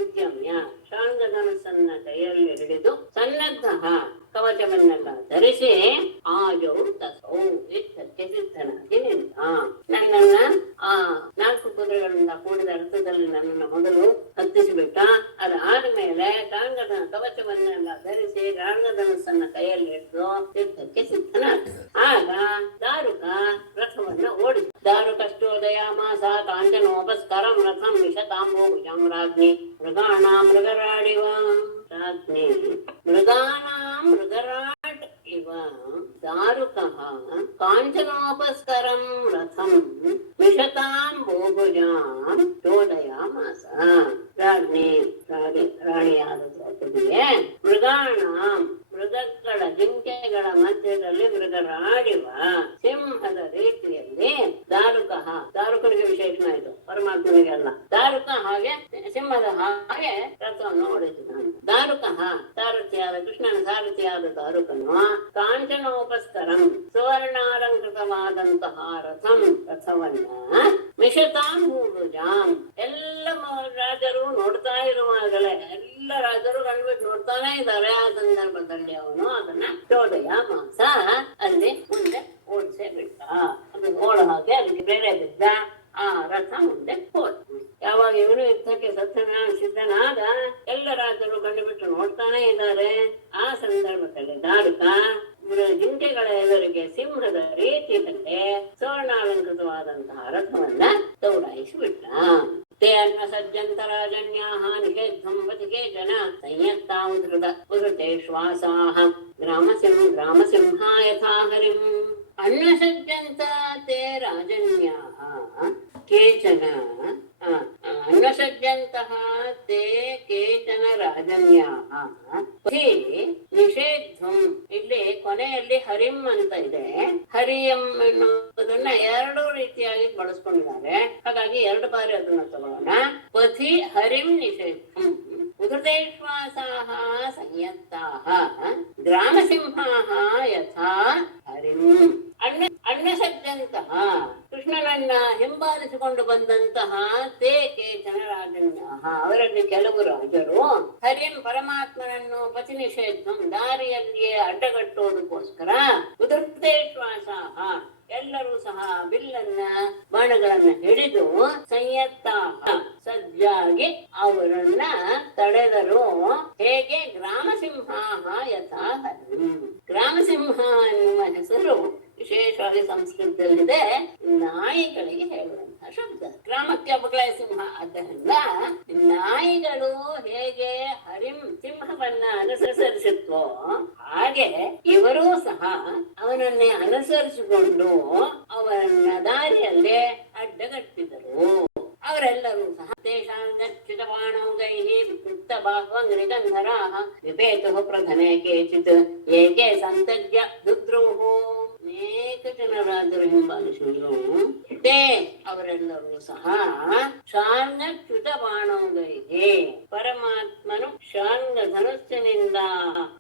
ಉದ್ಯಮ್ಯ ಶಾರ್ಂಗಧನುಸ್ಸನ್ನ ಕೈಯಲ್ಲಿ ಹಿಡಿದು ಸನ್ನದ್ಧಃ ಕವಚವನ್ನೆಲ್ಲ ಧರಿಸಿ ಆಜೌ ತಸೌ ಯುದ್ಧಕ್ಕೆ ಸಿದ್ಧನಾಗಿ ನಿಂತ. ನನ್ನನ್ನ ಆ 4 ಕುದುರೆಗಳಿಂದ ಕೂಡಿದ ರಥದಲ್ಲಿ ನನ್ನನ್ನು ಮೊದಲು ಹತ್ತಿಸಿಬಿಟ್ಟ. ಅದಾದ ಮೇಲೆ ಗಾಂಗದ ಕವಚವನ್ನೆಲ್ಲ ಧರಿಸಿ ಗಾಂಗಧನುಸ್ಸನ್ನ ಕೈಯಲ್ಲಿ ಹಿಡಿದು ಯುದ್ಧಕ್ಕೆ ಸಿದ್ಧನಾದ. ಆಗ ದಾರುಕ ರಥವನ್ನ ಓಡಿಸಿ ದಾರುಕಷ್ಟೋದಯಾಮಾಸ ಕಾಂಚನೋಪಸ್ಕರಂ ರಥಂ ವಿಶತಾಂಬೋಭುಜಂ ರಾಜ್ಞಿ ಮೃಗಾಣಾಂ ಮೃಗರಾಡಿವ. ರಾಜ್ಞಿ ಮೃಗಾಣಾಂ ಮೃಗರಾಟ್ ಇವ ದಾರುಕಃ ಕಾಂಚನೋಪಸ್ಕರಂ ರಥಂ ವಿಶತಾಂ ಬೋಭುಜಾಂ ಚೋದಯಾಮಾಸ. ರಾಣಿಯಾದ ದ್ರೌಪದಿಯೇ ಮೃಗಾಣಾಂ ಮೃಗಗಳ ಜಿಂಕೆಗಳ ಮಧ್ಯದಲ್ಲಿ ಮೃಗರಾಡಿವ ಸಿಂಹದ ರೀತಿಯಲ್ಲಿ ದಾರುಕನಿಗೆ ವಿಶೇಷಣ ಇದು, ಪರಮಾತ್ಮನಿಗೆ ಅಲ್ಲ. ದಾರುಕ ಹಾಗೆ ಸಿಂಹದ ಹಾಗೆ ರಥವನ್ನು ಓಡಿಸಿದ. ದಾರುಕ ಸಾರಥಿಯಾದ ಕೃಷ್ಣನ ಸಾರಥಿಯಾದ ದಾರುಕನು ಕಾಂಚನೋಪಸ್ಕರಂ ಸುವರ್ಣಾಲಂಕೃತವಾದಂತಹ ರಥವನ್ನ ಮಿಷತಾಂ ಭೂಭುಜಾಂ ಎಲ್ಲ ರಾಜರು ನೋಡ್ತಾ ಇರುವಾಗಲೇ ಎಲ್ಲ ರಾಜರು ಕಂಡುಬಿಟ್ಟು ನೋಡ್ತಾನೆ ಇದ್ದಾರೆ. ಆ ಸಂದರ್ಭದಲ್ಲಿ ಅವನು ಅದನ್ನ ಚೋದಯ ಮಾಸ ಅಲ್ಲಿ ಮುಂದೆ ಓಡಿಸೇ ಬಿಟ್ಟ. ಅದು ಓಡ ಹಾಗೆ ಅದಕ್ಕೆ ಬೇರೆ ಬಿದ್ದ. ಆ ರಥ ಮುಂದೆ ಹೋದ. ಯಾವಾಗ ಇವನು ಯುದ್ಧಕ್ಕೆ ಸಿದ್ಧನಾದ ಎಲ್ಲ ರಾಜರು ಕಂಡುಬಿಟ್ಟು ನೋಡ್ತಾನೆ ಇದ್ದಾರೆ. ಆ ಸಂದರ್ಭದಲ್ಲಿ ದಾರುಕ ಜಿಂಕೆಗಳ ಎದುರಿಗೆ ಸಿಂಹದ ರೀತಿಯಲ್ಲೇ ಸುವರ್ಣಾಲಂಕೃತವಾದಂತಹ ರಥವನ್ನ ದೌಡಾಯಿಸಿಬಿಟ್ಟ. ते अन्नसज्जन्तराजन्याः निषेद्धं वतिके जन संयत्ता उधृते श्वासाः ग्रामसिंहा यथा हरिम्. अन्नसज्जन्त ते राजन्याः ಕೇಚನ ಅನ್ವಸಜ್ಜಂತಹ ತೇ ಕೇಚನ ರಾಜನ್ಯಾಹ ಪಥಿ ನಿಷೇಧಂ. ಇಲ್ಲಿ ಕೊನೆಯಲ್ಲಿ ಹರಿಂ ಅಂತ ಇದೆ. ಹರಿಯಂ ಎನ್ನುವುದನ್ನ ಎರಡು ರೀತಿಯಾಗಿ ಬಳಸ್ಕೊಂಡಿದ್ದಾರೆ, ಹಾಗಾಗಿ ಎರಡು ಬಾರಿ ಅದನ್ನ ತಗೊಳ್ಳೋಣ. ಪಥಿ ಹರಿಂ ನಿಷೇಧಂ ಉದೃತೇಶ್ವಾಸಾಹ ಸಂಯತ್ತಾಹ ಗ್ರಾಮಸಿಂಹಾಹ ಯಥಾ ಹರಿಂ. ಅಣ್ಣಸಜ್ಜಂತಹ ಕೃಷ್ಣನನ್ನ ಹಿಂಬಾಲಿಸಿಕೊಂಡು ಬಂದಂತಹ ತೇ ಕೇಚನ ರಾಜನ್ಯಾಹ ಅವರಲ್ಲಿ ಕೆಲವು ರಾಜರು ಹರಿಂ ಪರಮಾತ್ಮನನ್ನು ಪತಿ ನಿಷೇಧಂ ದಾರಿಯಲ್ಲಿಯೇ ಅಡ್ಡಗಟ್ಟುವುದಕ್ಕೋಸ್ಕರ ಉದೃತೇಶ್ವಾಸಾಹ ಎಲ್ಲರೂ ಸಹ ಬಿಲ್ಲನ್ನ ಬಾಣಗಳನ್ನ ಹಿಡಿದು ಸಂಯತ್ತಾಹ ಸಜ್ಜಾಗಿ ಅವರನ್ನ ತಡೆದರು. ಹೇಗೆ ಗ್ರಾಮಸಿಂಹಾಹ ಯಥಾ ಹರಿಂ. ಗ್ರಾಮಸಿಂಹ ಎನ್ನುವ ಹೆಸರು ವಿಶೇಷವಾಗಿ ಸಂಸ್ಕೃತದಲ್ಲಿದೆ, ನಾಯಿಗಳಿಗೆ ಹೇಳುವಂತಹ ಶಬ್ದ. ಗ್ರಾಮಕ್ಕೆ ಅಪಗಯ ಸಿಂಹ. ಆದ್ದರಿಂದ ನಾಯಿಗಳು ಹೇಗೆ ಹರಿಂ ಸಿಂಹವನ್ನ ಅನುಸರಿಸುತ್ತೋ ಹಾಗೆ ಇವರೂ ಸಹ ಅವನನ್ನೇ ಅನುಸರಿಸಿಕೊಂಡು ಅವನ ದಾರಿಯಲ್ಲೇ ಅಡ್ಡಗಟ್ಟಿದರು. ಅವರೆಲ್ಲರೂ ಸಹ ತೇಷಾಂಗಚ್ಯುತ ಬಾಣೌಗೈಃ ವಿಕೃತ ಬಾಹ್ವಂಗ್ರಿಗಂಧರಾಃ ವಿಪೇತುಃ ಪ್ರಧನೆ ಕೇಚಿತ್ ಏಕೆ ಸಂತಜ್ಯ ದುದ್ರುಃ. ಅನೇಕ ಜನರಾದರು ಹಿಂಬಾಲಿಸಿದ್ರು. ತೇ ಅವರೆಲ್ಲರೂ ಸಹ ಶಾರ್ಂಗಚ್ಯುತ ಬಾಣೌಗೈಃ ಪರಮಾತ್ಮನು ಶಾರ್ಂಗ ಧನುಸ್ಸಿನಿಂದ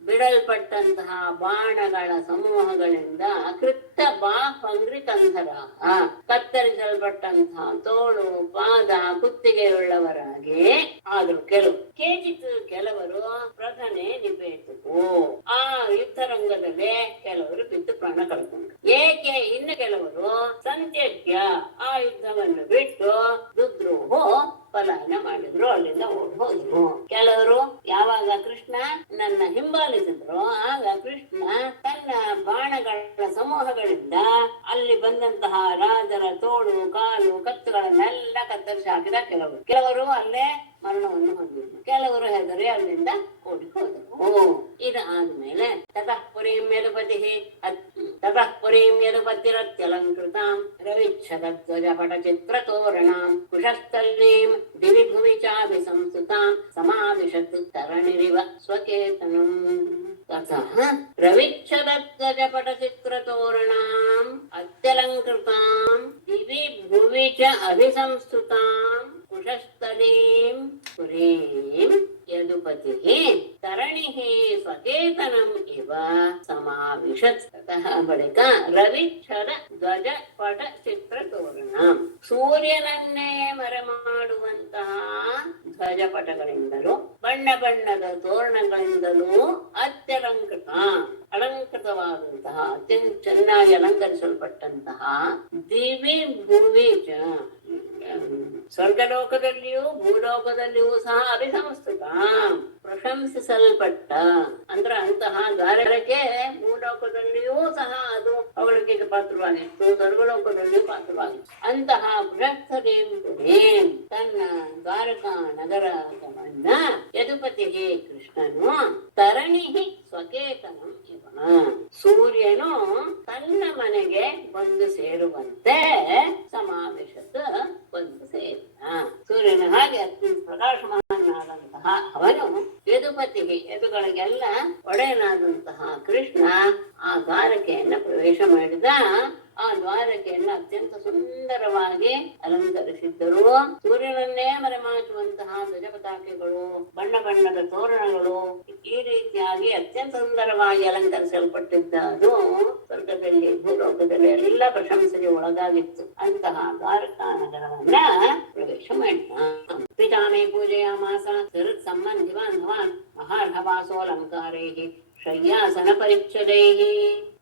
ಬಿಡಲ್ಪಟ್ಟಂತಹ ಬಾಣಗಳ ಸಮೂಹಗಳಿಂದ ಕೃತ್ತ ಬಾಹ್ವಂಗ್ರಿ ಕಂಧರಾಃ ಕತ್ತರಿಸಲ್ಪಟ್ಟಂತಹ ತೋಳು ಪಾದ ಕುತ್ತಿಗೆಯುಳ್ಳವರಾಗಿ ಆದರೂ ಕೆಲವು ಕೇಚಿತ್ ಕೆಲವರು ಪ್ರಧನೆ ನಿಪೇತುವು ಆ ಯುದ್ಧರಂಗದಲ್ಲಿ ಕೆಲವರು ಬಿದ್ದು ಪ್ರಾಣ ಕಳ್ಕೊಂಡ್ರು. ಏಕೆ ಇನ್ನು ಕೆಲವರು ಸಂತ್ಯಜ್ಯ ಆ ಯುದ್ಧವನ್ನು ಬಿಟ್ಟು ದುದ್ರುಹು ಪಲಾಯನ ಮಾಡಿದ್ರು, ಅಲ್ಲಿಂದ ಓಡಿ ಹೋದ್ರು. ಕೆಲವರು ಯಾವಾಗ ಕೃಷ್ಣ ನನ್ನ ಹಿಂಬಾಲಿಸಿದ್ರು ಆಗ ಕೃಷ್ಣ ತನ್ನ ಬಾಣಗಳ ಸಮೂಹಗಳಿಂದ ಅಲ್ಲಿ ಬಂದಂತಹ ರಾಜರ ತೋಳು ಕಾಲು ಕತ್ತುಗಳನ್ನೆಲ್ಲ ಕತ್ತರಿಸಿ ಹಾಕಿದ. ಕೆಲವರು ಅಲ್ಲೇ ಮರಣವನ್ನು ಹೊಂದಿದ್ರು. ಕೆಲವರು ಹೆದರಿ ಅಲ್ಲಿಂದ ಓಡಿ ಹೋದರು. ಇದು ಆದ್ಮೇಲೆ ತತಃ ಪುರೀಂ ಯದುಪತಿರತ್ಯಲಂಕೃತಾಂ ರವಿಚ್ಛದಧ್ವಜ ಪಟ ಚಿತ್ರ ತೋರಣಾಂ ಕುಶಸ್ಥಲೀಂ ದಿವಿ ಭುವಿ ಚಾಭಿಸಂಸ್ತುತಾಂ ಸಮಾವಿಶತ್ ತರಣಿರಿವ ಸ್ವಕೇತನಂ. ತತಃ ರವಿಚ್ಛದಧ್ವಜ ಪಟ ಚಿತ್ರ ತೋರಣಾಂ ಅತ್ಯಲಂಕೃತಾಂ ದಿವಿ ಭುವಿ ಚ ಅಭಿಸಂಸ್ತುತಾಂ ಕುಶಸ್ಥಲೀಂ ಪುರೀಂ ಯದುಪತಿಃ ತರಣಿಃ ಸ್ವಕೇತನಂ ಇವ ಸಮಾವಿಶತ್. ತತಃ ಬಳಿಕ ರವಿಚ್ಛದ ಧ್ವಜ ಪಟ ಚಿತ್ರ ತೋರಣ ಸೂರ್ಯನನ್ನೇ ಮರೆಮಾಡುವಂತಹ ಧ್ವಜಪಟಗಳಿಂದಲೂ ಬಣ್ಣ ಬಣ್ಣದ ತೋರಣಗಳಿಂದಲೂ ಅತ್ಯಲಂಕೃತ ಅಲಂಕೃತವಾದಂತಹ ಅತ್ಯಂತ ಚೆನ್ನಾಗಿ ಅಲಂಕರಿಸಲ್ಪಟ್ಟಂತಹ ದಿವಿ ಭುವಿ ಚ ಸ್ವರ್ಗಲೋಕದಲ್ಲಿಯೂ ಭೂಲೋಕದಲ್ಲಿಯೂ ಸಹ ಅಭಿಸಂಸ್ತುತ ಪ್ರಶಂಸಿಸಲ್ಪಟ್ಟ ಅಂದ್ರೆ ಅಂತಹ ಗಾರಕ್ಕೆ ಭೂಲೋಕದಲ್ಲಿಯೂ ಸಹ ಅದು ಅವಳಿಗೆ ಪಾತ್ರವಾಗಿತ್ತು, ಸ್ವರ್ಗಲೋಕದಲ್ಲಿಯೂ ಪಾತ್ರವಾಗಿತ್ತು. ಅಂತಹ ಬೃಹತ್ಸದೇಂ ತನ್ನ ದ್ವಾರಕಾ ನಗರವನ್ನ ಯದುಪತಿಗೆ ಕೃಷ್ಣನು ತರಣಿಹಿ ಸ್ವಕೇತನಂ ಇವ ಸೂರ್ಯನು ತನ್ನ ಮನೆಗೆ ಬಂದು ಸೇರುವಂತೆ ಸಮಾವೇಶದ ಬಂದು ಸೇರಿದ. ಸೂರ್ಯನ ಹಾಗೆ ಅತ್ಯಂತ ಪ್ರಕಾಶಮಾನನಾದಂತಹ ಅವನು ಯದುಪತಿಗೆ ಯದುಗಳಿಗೆಲ್ಲ ಒಡೆಯನಾದಂತಹ ಕೃಷ್ಣ ಆ ದ್ವಾರಕೆಯನ್ನ ಪ್ರವೇಶ ಮಾಡಿದ. ಆ ದ್ವಾರಕೆಯನ್ನು ಅತ್ಯಂತ ಸುಂದರವಾಗಿ ಅಲಂಕರಿಸಿದ್ದರು. ಸೂರ್ಯನನ್ನೇ ಮರೆಮಾಚುವಂತಹ ಧ್ವಜ ಪತಾಕೆಗಳು, ಬಣ್ಣ ಬಣ್ಣದ ತೋರಣಗಳು ಈ ರೀತಿಯಾಗಿ ಅತ್ಯಂತ ಸುಂದರವಾಗಿ ಅಲಂಕರಿಸಲ್ಪಟ್ಟಿದ್ದ ಅದು ಸ್ವರ್ಗದಲ್ಲಿ ಭೂಲೋಕದಲ್ಲಿ ಎಲ್ಲ ಪ್ರಶಂಸೆಗೆ ಒಳಗಾಗಿತ್ತು. ಅಂತಹ ದ್ವಾರಕಾ ನಗರವನ್ನ ಪ್ರವೇಶ ಮಾಡಿದ. ಪಿತಾಮೇ ಪೂಜೆಯಾಮಾಸ ಹೃತ್ ಸಂಬಂಧಿ ಬಾಂಧವಾನ್ ಮಹಾರ್ಹವಾಸೋಲಂಕಾರೈಃ ಶಯ್ಯಾಸನ ಪರಿಚ್ಛದೈಃ.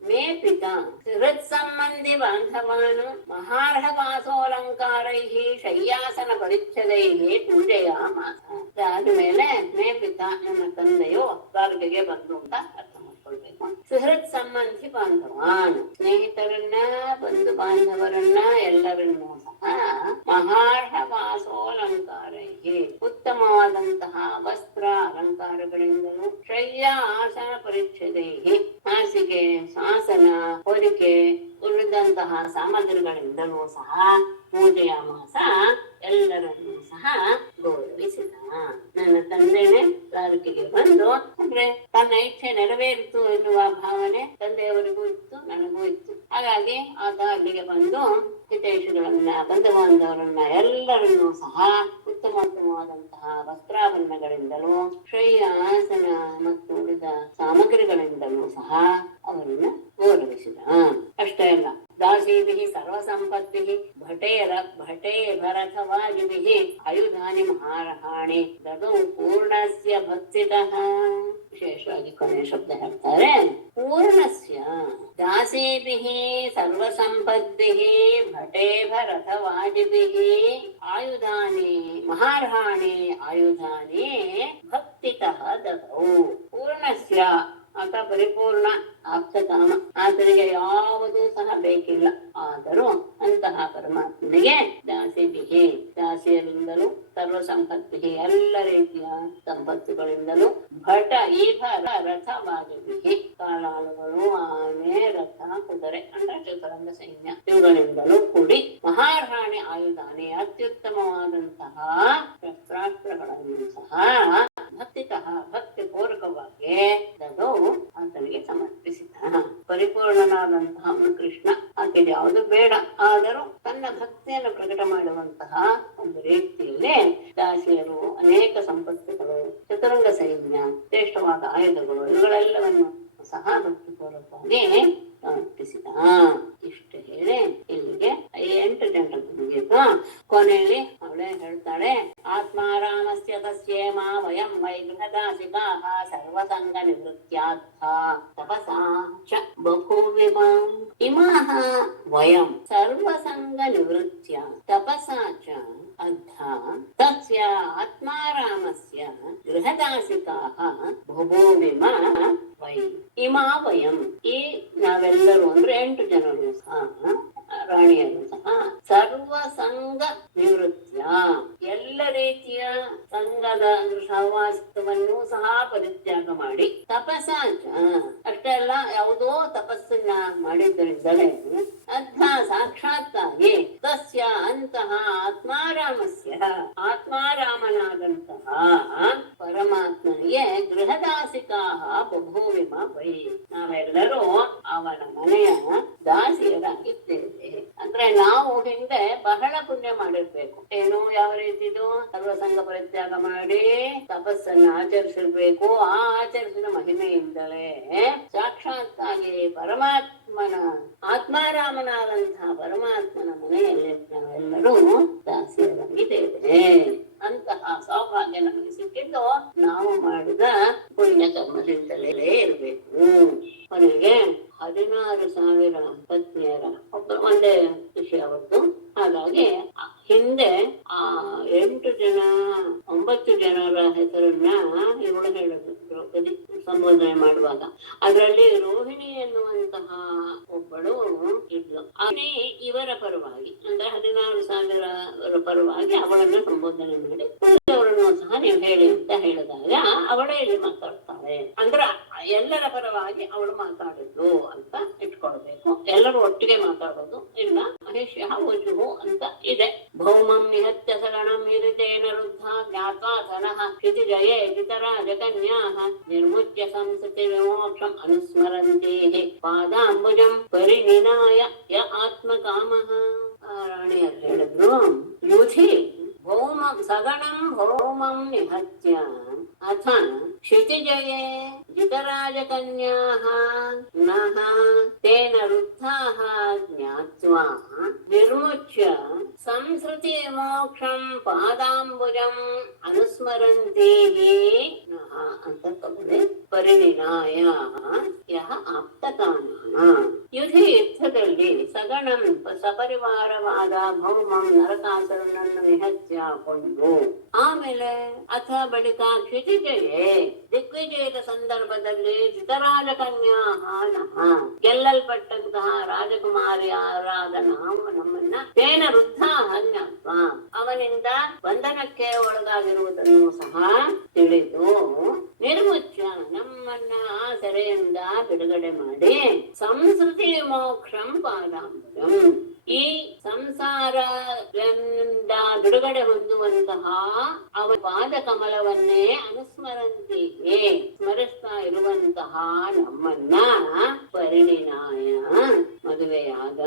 ಮೇ ಪಿತಾ ಹೃತ್ ಸಂಬಂಧಿ ಬಾಂಧವಾನ್ ಮಹಾರ್ಹವಾಸೋಲಂಕಾರೈಃ ಶಯ್ಯಾಸನ ಪರಿಚ್ಛದೈಃ ಪೂಜೆಯಾಮಾಸ. ಅದಾದ್ಮೇಲೆ ಮೇ ಪಿತಾ ನನ್ನ ತಂದೆಯು ದ್ವಾರಕೆಗೆ ಬಂದು ಅಂತ ಅರ್ಥ ಮಾಡ್ಕೊಳ್ಬೇಕು. ಸುಹೃತ್ ಸಂಬಂಧಿ ಬಾಂಧವಾನ್ ಸ್ನೇಹಿತರನ್ನ ಬಂಧು ಬಾಂಧವರನ್ನ ಎಲ್ಲರನ್ನೂ ಸಹ ಮಹಾರ್ಹ ವಾಸೋಲಂಕಾರೈಹಿ ಉತ್ತಮವಾದಂತಹ ವಸ್ತ್ರ ಅಲಂಕಾರಗಳಿಂದಲೂ ಶಯ್ಯ ಆಸನ ಪರಿಚ್ಛದೈಹಿ ಹಾಸಿಗೆ ಆಸನ ಹೊದಿಕೆ ಉಳಿದಂತಹ ಸಾಮಗ್ರಿಗಳಿಂದಲೂ ಸಹ ಪೂಜೆಯಾಮಾಸ, ಎಲ್ಲರನ್ನೂ ಸಹ ಗೌರವಿಸಿದ. ನನ್ನ ತಂದೆನೇ ದ್ವಾರಕೆಗೆ ಬಂದು ಅಂದ್ರೆ ತನ್ನ ಇಚ್ಛೆ ನೆರವೇರಿತು ಎನ್ನುವ ಭಾವನೆ ತಂದೆಯವರಿಗೂ ಇತ್ತು, ನನಗೂ ಇತ್ತು. ಹಾಗಾಗಿ ಆತ ಅಲ್ಲಿಗೆ ಬಂದು ಹಿತೈಷಿಗಳನ್ನ, ಬಂಧು ಬಾಂಧವರನ್ನ ಎಲ್ಲರನ್ನೂ ಸಹ ಉತ್ತಮವಾದಂತಹ ವಸ್ತ್ರಾಭರಣಗಳಿಂದಲೂ ಶಯ್ಯ ಆಸನ ಮತ್ತು ಉಳಿದ ಸಾಮಗ್ರಿಗಳಿಂದಲೂ ಸಹ ಅವರನ್ನು ಗೌರವಿಸಿದ. ಅಷ್ಟೇ ಅಲ್ಲ, ದಾಸೀಭಿಃ ಸರ್ವಸಂಪತ್ತಿಃ ಭಟೇರಥವಾಜಿಭಿಃ ಆಯುಧಾನಿ ಮಹಾರಹಾಣಿ ದದೌ ಪೂರ್ಣಸ್ಯ ಭಕ್ತಿತಃ. ವಿಶೇಷವಾಗಿ ಕೊನೆಯ ಶಬ್ದ ಹೇಳ್ತಾರೆ, ಪೂರ್ಣಸ್ಯ ದಾಸೀಭಿಃ ಸರ್ವಸಂಪತ್ತಿಃ ಭಟೇಭರಥವಾಜಿಭಿಃ ಆಯುಧಾನಿ ಮಹಾರ್ಹಾಣಿ ಆಯುಧಾನಿ ಭಕ್ತಿತಃ ದದೌ. ಪೂರ್ಣಸ್ಯ ಆತ ಪರಿಪೂರ್ಣ ಆಪ್ತಕಾಮ, ಆತನಿಗೆ ಯಾವುದೂ ಸಹ ಬೇಕಿಲ್ಲ. ಆದರೂ ಅಂತಹ ಪರಮಾತ್ಮನಿಗೆ ದಾಸಿಭಿಹಿ, ದಾಸಿಯರಿಂದಲೂ ಸರ್ವ ಸಂಪತ್ತಿಗೆ ಎಲ್ಲ ರೀತಿಯ ಸಂಪತ್ತುಗಳಿಂದಲೂ ಭಟ ಈಭರ ರಥವಾದಿಭಿಹಿ, ಕಾಲಾಳುಗಳು, ಆನೆ, ರಥ, ಕುದುರೆ ಅಂದ್ರೆ ಚತುರಂಗ ಸೈನ್ಯ ಇವುಗಳಿಂದಲೂ ಕೂಡಿ ಮಹಾರ್ಹಾಣಿ ಆಯುಧಾನಿ ಅತ್ಯುತ್ತಮವಾದಂತಹ ಶಸ್ತ್ರಾಸ್ತ್ರಗಳನ್ನು ಸಹ ಭಕ್ತಿತಃ ಭಕ್ತಿ ಪೂರ್ವಕವಾಗಿ ದದೌ ಆತನಿಗೆ ಸಮರ್ಪಿಸಿದ. ಪರಿಪೂರ್ಣನಾದಂತಹ ಕೃಷ್ಣ ಆಕೆಗೆ ಯಾವುದು ಬೇಡ, ಆದರೂ ತನ್ನ ಭಕ್ತಿಯನ್ನು ಪ್ರಕಟ ಮಾಡುವಂತಹ ಒಂದು ರೀತಿಯಲ್ಲಿ ದಾಸಿಯರು, ಅನೇಕ ಸಂಪತ್ತುಗಳು, ಚತುರಂಗ ಸೈನ್ಯ, ಶ್ರೇಷ್ಠವಾದ ಆಯುಧಗಳು ಇವುಗಳೆಲ್ಲವನ್ನು ಸಹ ಭಕ್ತಿಪೂರ್ವಕವಾಗಿ ಸಮರ್ಪಿಸಿದ. ಇಷ್ಟು ಹೇಳಿ ಇಲ್ಲಿಗೆ 8 ಜನರು ಮುಗಿಯಿತು. ಕೊನೆಯಲ್ಲಿ ಅವಳೇ ಹೇಳ್ತಾಳೆ, ಆತ್ಮಾರಾಮಸ್ಯ ತಸ್ಯೇಮ ವಯಂ ವೈ ಗೃಹದಾಸಿಕಾಃ ಸರ್ವಸಂಗ ನಿವೃತ್ತ್ಯಾರ್ಥ ತಪಸಾ ಚ ಬಭೂವಿಮಾಂ. ಇಮಾಃ ವಯಂ ಸರ್ವಸಂಗ ನಿವೃತ್ತ್ಯ ತಪಸಾ ಚ ಅರ್ಥ ತಸ್ಯ ಆತ್ಮಾರಾಮಸ್ಯ ಗೃಹದಾಸಿಕಾಃ ಬಭೂವಿಮ ವೈ. ಇಮಾ ವಯಂ, ಈ ನಾವೆಲ್ಲರೂ ಅಂದ್ರೆ 8 ಜನರು ಸಹ, ರಾಣಿಯರು ಸಹ ಸರ್ವ ಸಂಘ ನಿವೃತ್ಯ, ಎಲ್ಲ ರೀತಿಯ ಸಂಘದ ಸಹವಾಸವನ್ನು ಸಹ ಪರಿತ್ಯಾಗ ಮಾಡಿ, ತಪಸ್ಸಾಚ ಅಷ್ಟೇ ಅಲ್ಲ, ಯಾವುದೋ ತಪಸ್ಸನ್ನ ಮಾಡಿದ್ದರಿಂದಲೇ ಅರ್ಥ ಸಾಕ್ಷಾತ್ತಾಗಿ ತಸ್ಯ ಅಂತಹ ಆತ್ಮಾರಾಮಸ್ಯ ಆತ್ಮಾರಾಮನಾದಂತಹ ಪರಮಾತ್ಮನಿಗೆ ಗೃಹದಾಸಿಕಾಃ ಬಭೂವಿಮ ವೈ, ನಾವೆಲ್ಲರೂ ಅವನ ಮನೆಯ ದಾಸಿಯರಾಗಿದ್ದೇವೆ. ಅಂದ್ರೆ ನಾವು ಹಿಂದೆ ಬಹಳ ಪುಣ್ಯ ಮಾಡಿರ್ಬೇಕು. ಏನು, ಯಾವ ರೀತಿದು? ಸರ್ವಸಂಗ ಪರಿತ್ಯಾಗ ಮಾಡಿ ತಪಸ್ಸನ್ನು ಆಚರಿಸಿರ್ಬೇಕು. ಆ ಆಚರಿಸಿದ ಮಹಿಮೆಯಿಂದಲೇ ಸಾಕ್ಷಾತ್ತಾಗಿ ಪರಮಾತ್ಮನ ಆತ್ಮಾರಾಮನಾದಂತಹ ಪರಮಾತ್ಮನ ಮನೆಯಲ್ಲಿ ನಾವೆಲ್ಲರೂ ದಾಸಿಯರಾಗಿದ್ದೇವೆ. ಅಂತಹ ಸೌಭಾಗ್ಯ ನಮಗೆ ಸಿಕ್ಕಿದ್ದು ನಾವು ಮಾಡಿದ ಪುಣ್ಯ ಕರ್ಮದಿಂದಲೇ ಇರಬೇಕು. ಕೊನೆಗೆ 16,000 ಪತ್ನಿಯರ ಒಂದೇ ವಿಷಯ ಅವತ್ತು. ಹಾಗಾಗಿ ಹಿಂದೆ 9 ಜನರ ಹೆಸರನ್ನ ಇವಳು ಹೇಳಿದ್ರು ದ್ರೌಪದಿ ಸಂಬೋಧನೆ ಮಾಡುವಾಗ. ಅದರಲ್ಲಿ ರೋಹಿಣಿ ಎನ್ನುವಂತಹ ಒಬ್ಬಳು ಇದ್ಲು. ಇವರ ಪರವಾಗಿ ಅಂದ್ರೆ 16,000 ಪರವಾಗಿ ಅವಳನ್ನ ಸಂಬೋಧನೆ ಮಾಡಿ ಅವರನ್ನು ಸಹ ನೀವು ಹೇಳಿ ಅಂತ ಹೇಳಿದಾಗ ಅವಳೇ ಇಲ್ಲಿ ಮಾತಾಡ್ತಾಳೆ. ಅಂದ್ರ ಎಲ್ಲರ ಪರವಾಗಿ ಅವಳು ಮಾತಾಡಿದ್ಲು ಅಂತ ಇಟ್ಕೊಳ್ಬೇಕು. ಎಲ್ಲರೂ ಒಟ್ಟಿಗೆ ಮಾತಾಡೋದು ಇಲ್ಲ. ಮಹೇಶ್ಯ ವಚುಹು ಅಂತ ಇದೆ. ಭೌಮಂ ನಿಹತ್ಯ ಸಗಣಂ ಮಿರಿತೇನ ವೃದ್ಧ ಜ್ಞಾತ್ವಾ ಧನಃ ಕ್ಷಿತಿಜಯೇ ಜಿತರಾಜಕನ್ಯಾಃ ನಿರ್ಮುಚ್ಯ ಸಂಸತಿ ವಿಮೋಕ್ಷಂ ಅನುಸ್ಮರಂತೇಃ ಪಾದಾಂಬುಜಂ ಪರಿನಿನಾಯ ಯ ಆತ್ಮಕಾಮಃ. ರಾಣಿಯರು ಹೇಳಿದ್ರು, ಯುಧಿ ಭೌಮಂ ಸಗಣಂ ಭೌಮಂ ನಿಹತ್ಯ ಅಥ ಕ್ಷಿತಿಜಯೇ ಜಿತರಾಜಕನ್ಯಾಃ ನಃ ತೇನ ವೃದ್ಧಾಃ ಜ್ಞಾತ್ವಾ ನಿರ್ಮುಚ್ಯ ಸಂಸೃತಿ ಮೋಕ್ಷಂ ಪಾದಾಂಬುಜಂ ಅನುಸ್ಮರಂತೇಃ ನಃ ಅಂತ ತಗೊಳ್ಳಿ. ಪರಿನಿನಾಯ ಯಃ ಆಪ್ತಕಾಮಃ. ಯುಧಿ ಯುದ್ಧದಲ್ಲಿ ಸಗಣಂ ಸಪರಿವಾರವಾದ ಭೌಮಂ ನರಕಾಸುರನನ್ನು ನಿಹತ್ಯ ಕೊಂಡು, ಆಮೇಲೆ ಅಥ ಬಳಿಕ ಕ್ಷಿತಿಜಯೇ ದಿಗ್ವಿಜಯದ ಸಂದರ್ಭದಲ್ಲಿ ಜಿತರಾಜ ಕನ್ಯಾಃ ನಃ ಗೆಲ್ಲಲ್ಪಟ್ಟಂತಹ ರಾಜಕುಮಾರಿಯರಾದ ನಾವು ನಮ್ಮನ್ನ ತೇನ ವೃದ್ಧಾಃ ಜ್ಞಾತ್ವ ಅವನಿಂದ ಬಂಧನಕ್ಕೆ ಒಳಗಾಗಿರುವುದನ್ನು ಸಹ ತಿಳಿದು ನಿರ್ಮುಚ್ಯ ನಮ್ಮನ್ನ ಆ ಸೆರೆಯಿಂದ ಬಿಡುಗಡೆ ಮಾಡಿ ಸಂಸ್ಕೃತಿ ಮೋಕ್ಷಂ ಪಾದಾಂಬುಜಂ ಈ ಸಂಸಾರದಿಂದ ಬಿಡುಗಡೆ ಹೊಂದುವಂತಹ ಅವನ ಪಾದ ಕಮಲವನ್ನೇ ಅನುಸ್ಮರಂತಿಗೆ ಸ್ಮರಿಸ್ತಾ ಇರುವಂತಹ ನಮ್ಮನ್ನ ಪರಿಣಿನಾಯ ಮದುವೆಯಾದ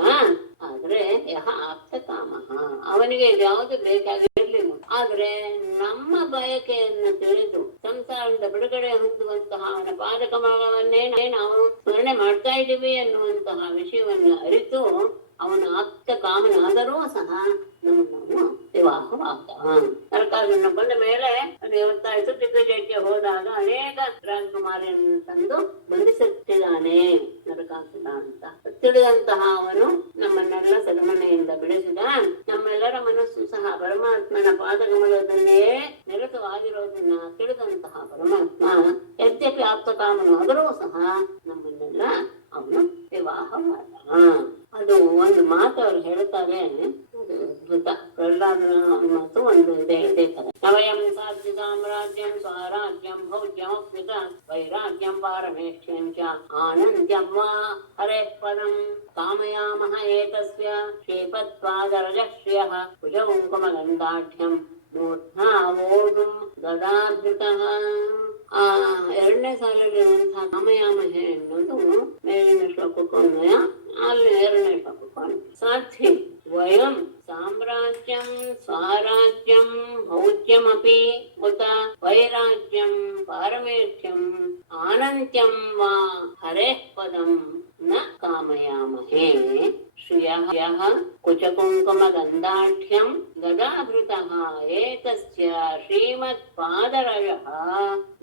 ಆದ್ರೆ ಯಹ ಆಪ್ತ ಕಾಮಃ ಅವನಿಗೆ ಯಾವುದು ಬೇಕಾಗಿರ್ಲಿಲ್ಲ, ಆದ್ರೆ ನಮ್ಮ ಬಯಕೆಯನ್ನು ತಿಳಿದು ಸಂಸಾರದ ಬಿಡುಗಡೆ ಹೊಂದುವಂತಹ ಅವನ ಪಾದ ಕಮಲವನ್ನೇ ನಾವು ಸ್ಮರಣೆ ಮಾಡ್ತಾ ಇದ್ದೀವಿ ಅನ್ನುವಂತಹ ವಿಷಯವನ್ನು ಅರಿತು ಅವನ ಆಪ್ತ ಕಾಮನಾದರೂ ಸಹ ನಮ್ಮನ್ನು ವಿವಾಹವಾದ. ನರಕಾಸುರನ ಬಂದ ಮೇಲೆ ದೇವಸ್ಥಾನ ದಿಗ್ವಿಜಯಕ್ಕೆ ಹೋದಾಗ ಅನೇಕ ರಾಜಕುಮಾರಿಯನ್ನು ತಂದು ಬಂಧಿಸುತ್ತಿದ್ದಾನೆ ನರಕಾಸುರ ಅಂತ ತಿಳಿದಂತಹ ಅವನು ನಮ್ಮನ್ನೆಲ್ಲ ಸೆರೆಮನೆಯಿಂದ ಬಿಡಿಸಿದ. ನಮ್ಮೆಲ್ಲರ ಮನಸ್ಸು ಸಹ ಪರಮಾತ್ಮನ ಪಾದಕಮಲದಲ್ಲೇ ನಿರತವಾಗಿರೋದನ್ನ ತಿಳಿದಂತಹ ಪರಮಾತ್ಮ ಯದ್ಯಪಿ ಆಪ್ತ ಕಾಮನು ಆದರೂ ಸಹ ನಮ್ಮನ್ನೆಲ್ಲ ಅವನು ವಿವಾಹವಾದ. ಅದು ಒಂದು ಮಾತು ಅವ್ರು ಹೇಳ್ತಾರೆ, ಅದು ಅದ್ಭುತ. ಪ್ರಹ್ಲಾದನ ಮಾತು ಒಂದು ಇದೇ ತರ. ನವಯಂ ಸಾಧ್ಯ ಸಾಮ್ರಾಜ್ಯಂ ಸ್ವರಾಜ್ಯಂ ಭೌಜ್ಯಮಪ್ಯುತ ವೈರಾಗ್ಯಂ ಪಾರಮೇಷ್ಠ್ಯಂ ಚ ಆನಂದ್ಯಂ ವಾ ಹರೇಃ ಪದಂ ಕಾಮಯಾಮಃ ಏತಸ್ಯ ಶ್ರೀಪತ್ಪಾದರಜಶ್ರಿಯಃ ಕುಜಕುಂಕುಮಗಂಧಾಢ್ಯಂ ಮೂರ್ಧ್ನಾ ವೋಢುಂ ಗದಾಧೃತಃ. ಎರಡನೇ ಸಾಲಿರುವಂತಹ ಕಾಮಯಾಮಹೆ ಅನ್ನೋದು ಮೇಲಿನ ಶ್ಲೋಕಕ್ಕನ್ವಯ, ಅಲ್ಲಿ ಎರಡನೇ ಶ್ಲೋಕಕ್ಕನ್ವಯ. ಸಾಧ್ಯ ವಯಂ ಸಾಮ್ರಾಜ್ಯಂ ಸ್ವರಾಜ್ಯಂ ಭೌಜ್ಯಮಪಿ ಉತ ವೈರಾಜ್ಯಂ ಪಾರಮೇಷ್ಠ್ಯಂ ಆನಂತ್ಯಂ ವಾ ಹರೇಃ ಪದಂ ನ ಕಾಮಯಾಮಹೇ ಶ್ರಿಯಃ ಕುಚಕುಂಕುಮಗಂಧಾಢ್ಯಂ ಗದಾಧೃತಃ ಏತಸ್ಯ ಶ್ರೀಮತ್ಪಾದರಜಃ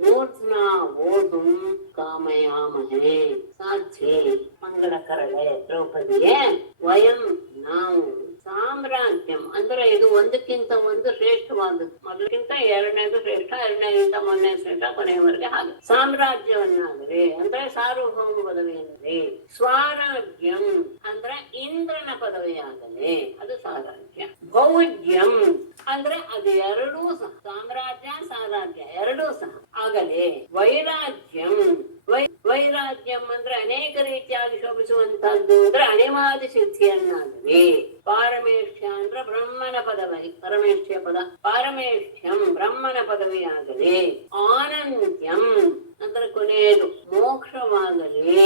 ಮೂರ್ಧ್ನಾ ವೋಢುಂ ಕಾಮಯಾಮಹೇ. ಸಾಧ್ಯೆ ಮಂಗಳಕರಳೆ ದ್ರೌಪದಿಯೇ, ವಯಂ ನಾವು ಸಾಮ್ರಾಜ್ಯಂ ಅಂದ್ರೆ ಇದು ಒಂದಕ್ಕಿಂತ ಒಂದು ಶ್ರೇಷ್ಠವಾದದ್ದು. ಮೊದಲಿಗಿಂತ ಎರಡನೇದು ಶ್ರೇಷ್ಠ, ಎರಡನೇಗಿಂತ ಮೊನ್ನೆ ಶ್ರೇಷ್ಠ, ಕೊನೆಯವರೆಗೆ ಹಾಗೆ. ಸಾಮ್ರಾಜ್ಯವನ್ನಾಗಲಿ ಅಂದ್ರೆ ಸಾರ್ವಭೌಮ ಪದವಿಯಾಗಲಿ, ಸ್ವರಾಜ್ಯಂ ಅಂದ್ರೆ ಇಂದ್ರನ ಪದವಿಯಾಗಲಿ ಅದು ಸಾಮ್ರಾಜ್ಯ. ಭೌಜ್ಯಂ ಅಂದ್ರೆ ಅದು ಎರಡೂ ಸಹ, ಸಾಮ್ರಾಜ್ಯ ಸಾಮ್ರಾಜ್ಯ ಎರಡೂ ಸಹ ಆಗಲೇ. ವೈರಾಜ್ಯಂ ವೈರಾಜ್ಯಂ ಅಂದ್ರೆ ಅನೇಕ ರೀತಿಯಾಗಿ ಶೋಭಿಸುವಂತಹದ್ದು ಅಂದ್ರೆ ಅಣಿಮಾದಿ ಸಿದ್ಧಿಯನ್ನಾಗಲಿ. ಪಾರಮೇಷ್ಠ್ಯ ಅಂದ್ರೆ ಬ್ರಹ್ಮನ ಪದವಿ, ಪರಮೇಷ್ಠ್ಯ ಪದ. ಪಾರಮೇಷ್ಠ್ಯಂ ಬ್ರಹ್ಮನ ಪದವಿಯಾಗಲಿ. ಆನಂದ್ಯಂ ಅಂದ್ರೆ ಕೊನೆಯದು ಮೋಕ್ಷವಾಗಲಿ.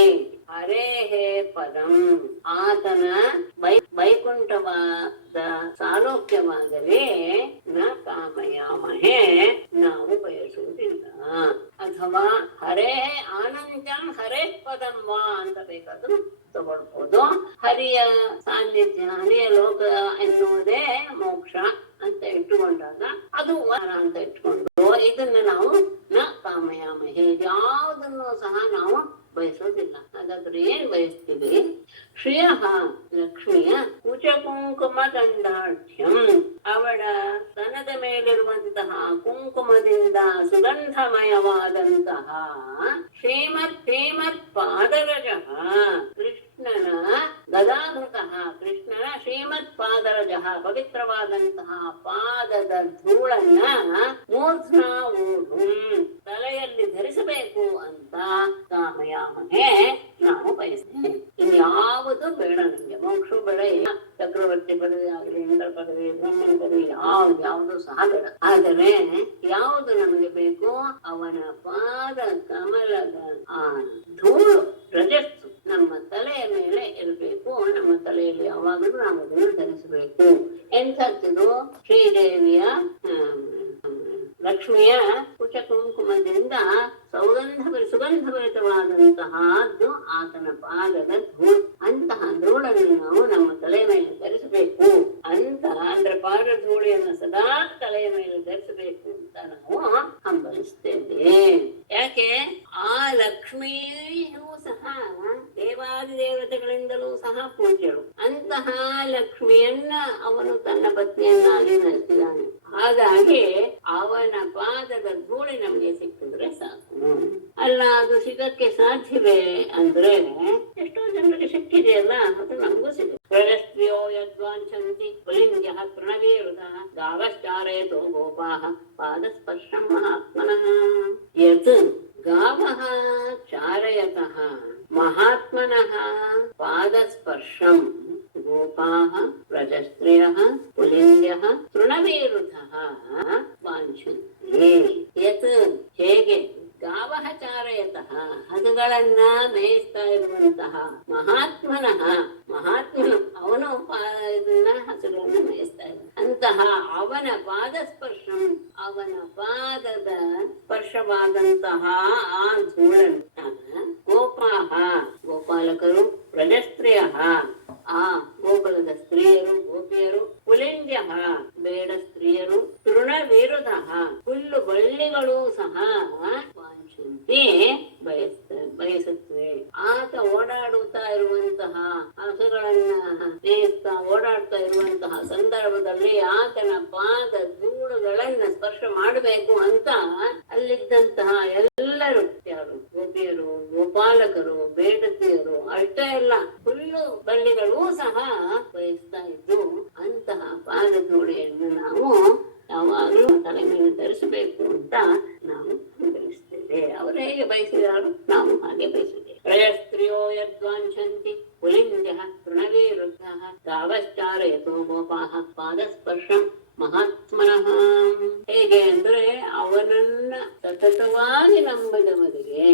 ಹರೇಹೇ ಪದಂ ಆತನ ವೈಕುಂಠವಾದ ಸಾಲೋಕ್ಯವಾಗಲಿ. ನ ಕಾಮಯಾಮಹೇ ನಾವು ಬಯಸುವುದಿಲ್ಲ. ಅಥವಾ ಹರೇ ಆನಂದ್ಯಂ ಹರೇ ಪದಂ ವಾ ಅಂತ ಬೇಕಾದ್ರೂ ತಗೊಳ್ಬಹುದು. ಹರಿಯ ಸಾನ್ನಿಧ್ಯ, ಹರಿಯ ಲೋಕ ಎನ್ನುವುದೇ ಮೋಕ್ಷ ಅಂತ ಇಟ್ಟುಕೊಂಡಾಗ ಅದು ಅಂತ ಇಟ್ಕೊಂಡು ಇದನ್ನ ನಾವು ನ ಕಾಮಯಾಮಹೇ ಯಾವುದನ್ನು ಸಹ ನಾವು ಬಯಸೋದಿಲ್ಲ. ಹಾಗಾದ್ರೆ ಏನ್ ಬಯಸ್ತೀವಿ? ಶ್ರಿಯ ಲಕ್ಷ್ಮಿಯ ಕುಚಕುಂಕುಮ ಗಂಧಾಢ್ಯಂ ಅವಳ ಸ್ತನದ ಮೇಲಿರುವಂತಹ ಕುಂಕುಮದಿಂದ ಸುಗಂಧಮಯವಾದಂತಹ ಶ್ರೀಮತ್ ಪಾದರಜಃ ಕೃಷ್ಣನ ಗದಾಧೃತಃ ಕೃಷ್ಣನ ಶ್ರೀಮತ್ ಪಾದರಜಃ ಪವಿತ್ರವಾದಂತಹ ಪಾದದ ಧೂಳನ್ನ ಮೂರ್ಧ್ನಾ ವೋಢುಂ ತಲೆಯಲ್ಲಿ ಧರಿಸಬೇಕು ಅಂತ ಕಾಮಯಾಮಹೇ ನಾವು ಬಯಸ್ತೇವೆ. ಇನ್ಯಾವುದು ಬೇಡ ನಮ್ಗೆ, ಮೋಕ್ಷ ಬೇಡ, ಇಲ್ಲ ಚಕ್ರವರ್ತಿ ಪದವಿ ಆಗಲಿ, ಇಂದ್ರ ಪದವಿ, ಬ್ರಹ್ಮನ ಪದವಿ ಯಾವುದು ಸಹ ಬೇಡ. ಆದರೆ ಯಾವುದು ನಮಗೆ ಬೇಕು? ಅವನ ಪಾದ ಕಮಲದ ಆ ಧೂಳು ರಜಸ್ಸು ನಮ್ಮ ತಲೆಯ ಮೇಲೆ ಇರಬೇಕು. ನಮ್ಮ ತಲೆಯಲ್ಲಿ ಯಾವಾಗಲೂ ನಾವು ಅದನ್ನು ಧರಿಸಬೇಕು. ಎಂಥದ್ದು? ಶ್ರೀದೇವಿಯ ಲಕ್ಷ್ಮಿಯ ಕುಚ ಕುಂಕುಮದಿಂದ ಸುಗಂಧಭರಿತವಾದಂತಹದ್ದು ಆತನ ಪಾದದ ಧೂಳು. ಅಂತಹ ಧೂಳನ್ನು ನಾವು ನಮ್ಮ ತಲೆಯ ಮೇಲೆ ಧರಿಸಬೇಕು ಅಂತ ಅಂದ್ರೆ ಪಾದ ಧೂಳಿಯನ್ನು ಸದಾ ತಲೆಯ ಮೇಲೆ ಧರಿಸಬೇಕು ಅಂತ ನಾವು ಹಂಬಲಿಸ್ತೇವೆ. ಯಾಕೆ? ಆ ಲಕ್ಷ್ಮಿಯೂ ಸಹ ದೇವಾದಿ ದೇವತೆಗಳಿಂದಲೂ ಸಹ ಪೂಜ್ಯಳು. ಅಂತಹ ಲಕ್ಷ್ಮಿಯನ್ನ ಅವನು ತನ್ನ ಪತ್ನಿಯನ್ನಾಗಿ ನಡೆಸಿದ್ದಾನೆ. ಹಾಗಾಗಿ ಅವನ ಪಾದದ ಧೂಳಿ ನಮಗೆ ಸಿಕ್ಕಿದ್ರೆ ಸಾಕು. ಅಲ್ಲ, ಅದು ಸಿಗಕ್ಕೆ ಸಾಧ್ಯವೇ ಅಂದ್ರೆ ಎಷ್ಟೋ ಜನರಿಗೆ ಸಿಕ್ಕಿದೆಯಲ್ಲ, ಅದು ನಮಗೂ ಸಿಗುತ್ತೆ. ಪ್ರಜಸ್ತ್ರಿಯೋ ಯದ್ವಾಂಛಂತಿ ಪುಲಿಂಗ್ಯಃ ತೃಣವೀರುಧಃ ಗಾವಶ್ಚಾರಯತೋ ಗೋಪಾಃ ಪಾದಸ್ಪರ್ಶಂ ಮಹಾತ್ಮನಃ. ಯತ್ ಗಾವಃ ಚಾರಯತಃ ಮಹಾತ್ಮನಃ ಪಾದಸ್ಪರ್ಶಂ ಗೋಪಾಃ ವ್ರಜಸ್ತ್ರಿಯಃ ಪುಲಿಂದ್ಯಃ ತೃಣವೀರುಧಃ ವಾಂಛನ್ತೆ ಯತ್ ಹೇಗೆ ಗಾವಃ ಚಾರಯತಃ ಹಸುಗಳನ್ನ ಮೇಯಿಸ್ತಾ ಇರುವಂತಹ ಮಹಾತ್ಮನಃ ಮಹಾತ್ಮನು ಅವನು ಇದನ್ನ ಹಸುಗಳನ್ನ ಮೇಯಿಸ್ತಾ ಇದ್ದ ಅಂತಹ ಅವನ ಪಾದ ಸ್ಪರ್ಶಂ ಅವನ ಪಾದದ ಸ್ಪರ್ಶವಾದಂತಹ ಆ ಧೂಳನ್ನ ಗೋಪಾಹ ಗೋಪಾಲಕರು ವ್ರಜಸ್ತ್ರೀಯ ಆ ಗೋಕುಲದ ಸ್ತ್ರೀಯರು ಗೋಪಿಯರು ಪುಲಿಂದ್ಯ ಬೇಡ ಸ್ತ್ರೀಯರು ತೃಣವಿರುಧ ಹುಲ್ಲು ಬಳ್ಳಿಗಳು ಸಹ ವಾಂಛಂತಿ ಬಯಸುತ್ತವೆ. ಆತ ಓಡಾಡುತ್ತಾ ಇರುವಂತಹ ಹಸುಗಳನ್ನ ಮೇಯಿಸ್ತಾ ಓಡಾಡ್ತಾ ಇರುವಂತಹ ಸಂದರ್ಭದಲ್ಲಿ ಆತನ ಪಾದ ಧೂಳುಗಳನ್ನ ಸ್ಪರ್ಶ ಮಾಡಬೇಕು ಅಂತ ಅಲ್ಲಿದ್ದಂತಹ ಎಲ್ಲರೂ ಯಾರು ಗೋಪಿಯರು ಗೋಪಾಲಕರು ಬೇಡತಿಯರು ಅಷ್ಟೇ ಅಲ್ಲ ಹುಲ್ಲು ಬಳ್ಳಿಗಳೂ ಸಹ ಬಯಸ್ತಾ ಇದ್ದು ಅಂತಹ ಪಾದ ಧೂಳಿಯನ್ನು ನಾವು ಯಾವಾಗಲೂ ತಲೆ ಮೇಲೆ ಧರಿಸಬೇಕು ಅಂತ ನಾವು ಬಯಸ್ತೇವೆ. ಅವರು ಹೇಗೆ ಬಯಸಿದಾರು ನಾವು ಹಾಗೆ ಬಯಸಿದ್ದೇವೆ. ಪ್ರಯಸ್ತ್ರಿಯೋ ಯದ್ವಾಂಛಂತಿ ಪುಲಿಂದ್ಯಃ ತೃಣವೀರುದ್ಧಃ ಗಾವಶ್ಚಾರಯತೋ ಗೋಪಾಃ ಪಾದಸ್ಪರ್ಶಂ ಮಹಾತ್ಮನಃ. ಹೇಗೆ ಅಂದ್ರೆ ಅವನನ್ನ ಸತತವಾಗಿ ನಂಬಿದವರಿಗೆ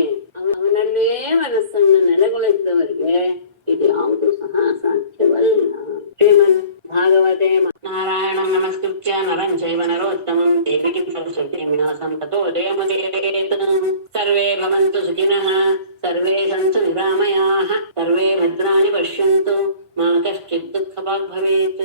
ಅವನಲ್ಲೇ ಮನಸ್ಸನ್ನು ನೆಲೆಗೊಳಿಸಿದವರಿಗೆ ಇದು ಯಾವುದು ಸಹ ಅಸಾಧ್ಯವಲ್ಲ. ಶ್ರೀಮನ್ ಭಾಗವತೆ ನಾರಾಯಣ ನಮಸ್ಕೃತ್ಯ ನರಂ ಚೈವ ನರೋತ್ತಮಂ ದೇವಿಕಿಂ ಸರಸ್ವತೀಂ ವಿನಾಶಂ ತತೋ ಜಯಮುದೀರಯೇತ್. ಸರ್ವೇ ಭವಂತು ಸುಖಿನಃ ಸರ್ವೇ ಸಂತು ನಿರಾಮಯಾಃ ಸರ್ವೇ ಭದ್ರಾಣಿ ಪಶ್ಯಂತು ಮಾ ಕಶ್ಚಿತ್ ದುಃಖಭಾಗ್ ಭವೇತ್.